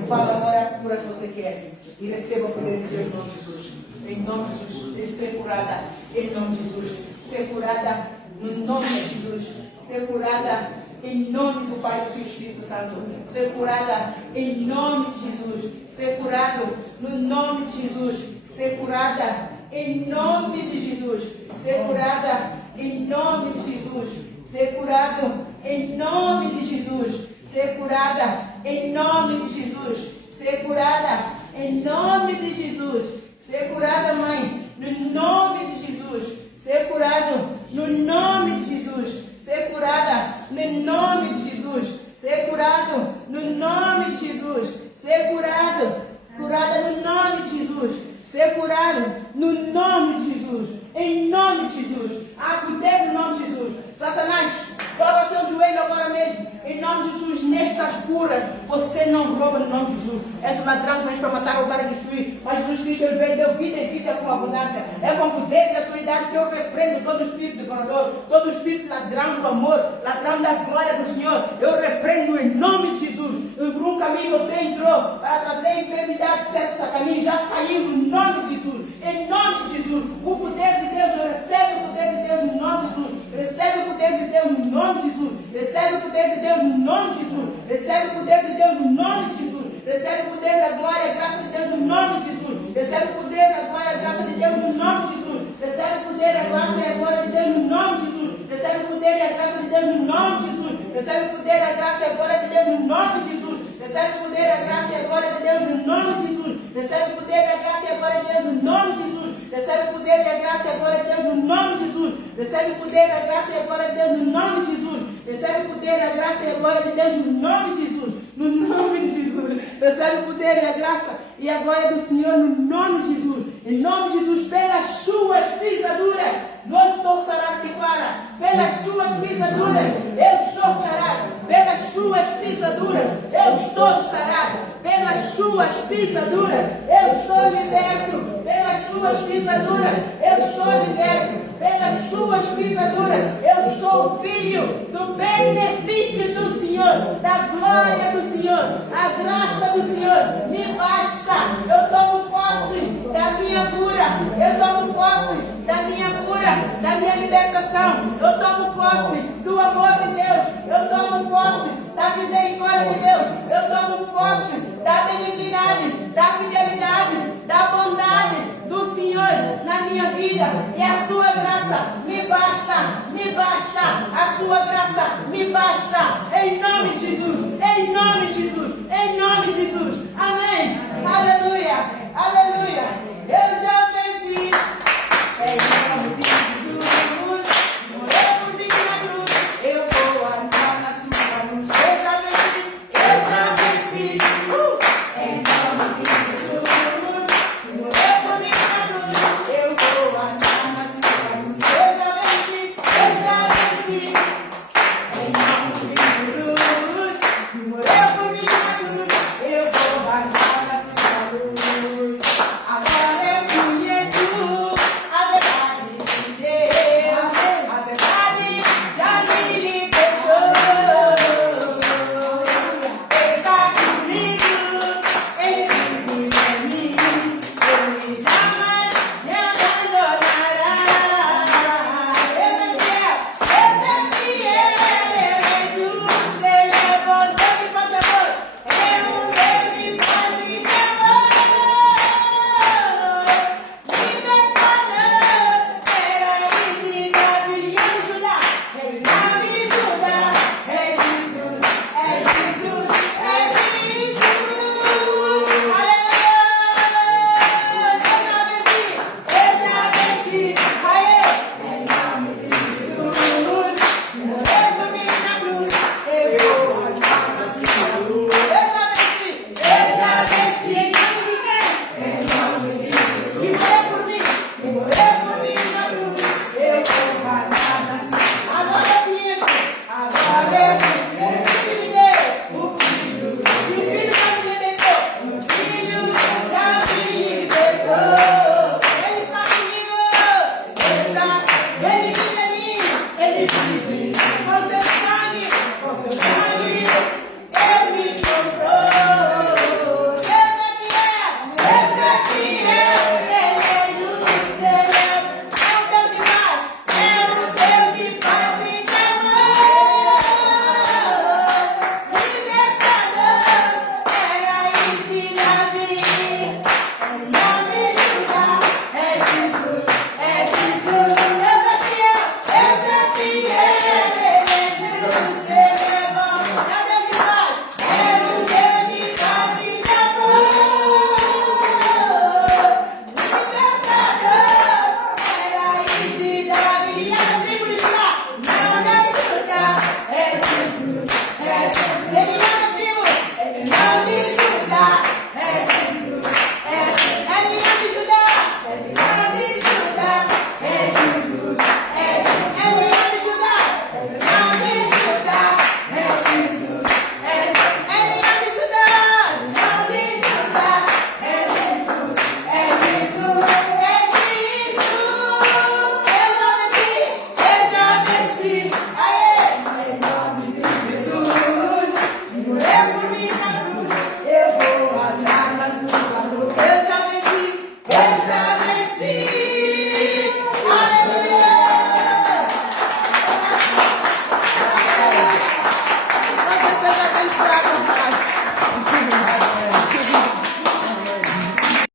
Fala agora a cura que você quer e receba o poder de Deus em nome de Jesus. Em nome de Jesus, ser curada. Em nome de Jesus, ser curada no nome de Jesus. Ser curada em nome do Pai, do Filho e do Espírito Santo. Ser curada em nome de Jesus. Ser curado no nome de Jesus. Ser curada em nome de Jesus. Ser curada em nome de Jesus. Ser curado em nome de Jesus. Ser curada em nome de Jesus. Ser curada em nome de Jesus. Ser curada, mãe, no nome de Jesus. Ser curado no nome de Jesus. Ser curada no nome de Jesus. Ser curado no nome de Jesus. Ser curada no nome de Jesus. Ser curado no nome de Jesus. Em nome de Jesus. Há poder no nome de Jesus. Satanás, dobra teu joelho agora mesmo. Em nome de Jesus, nestas curas, você não rouba no nome de Jesus. És um ladrão que vem para matar, roubar e destruir. Mas Jesus Cristo, ele veio, deu vida e vida com abundância. É com poder e autoridade que eu repreendo todo espírito devorador, todo espírito ladrão do amor, ladrão da glória do Senhor. Eu repreendo em nome de Jesus. Por um caminho você entrou para trazer enfermidade, certo caminho, já saiu no nome de Jesus. Em nome de Jesus, o poder de Deus, eu recebo o poder de Deus no nome de Jesus. Recebe o poder de Deus no nome de Jesus. Recebe o poder de Deus no nome de Jesus. Recebe o poder de Deus no nome de Jesus. Recebe o poder da glória e graça de Deus no nome de Jesus. Recebe o poder da glória e graça de Deus no nome de Jesus. Recebe o poder da graça e a glória de Deus no nome de Jesus. Recebe o poder e a graça de Deus no nome de Jesus. Recebe o poder, a graça e a glória de Deus no nome de Jesus. Recebe o poder, a graça e a glória de Deus no nome de Jesus. Recebe o poder, a graça e a glória de Deus no nome de Jesus. Recebe o poder, a graça e a glória de Deus no nome de Jesus. Recebe o poder, a graça e a glória de Deus no nome de Jesus. Recebe o poder, a graça e a glória de Deus no nome de Jesus. No nome de Jesus. Recebe o poder e a graça e a glória do Senhor no nome de Jesus. Em nome de Jesus, pelas suas pisaduras, não estou sarado, declara. Pelas suas pisaduras, eu estou sarado. Pelas suas pisaduras, eu estou sarado. Pelas suas pisaduras, eu estou liberto. Pelas suas pisaduras, eu estou liberto. Pelas suas pisaduras, eu sou filho do benefício do Senhor, da glória do Senhor, a graça do Senhor. Me basta. Eu tomo posse da minha cura. Eu tomo posse da minha cura, da minha libertação. Eu tomo posse do amor de Deus. Eu tomo posse da misericórdia de Deus. Eu tomo posse da benignidade, da fidelidade, da bondade do Senhor na minha vida. E a sua graça me basta, me basta. A sua graça me basta. Em nome de Jesus, em nome de Jesus, em nome de Jesus. Amém. Aleluia, aleluia. Eu já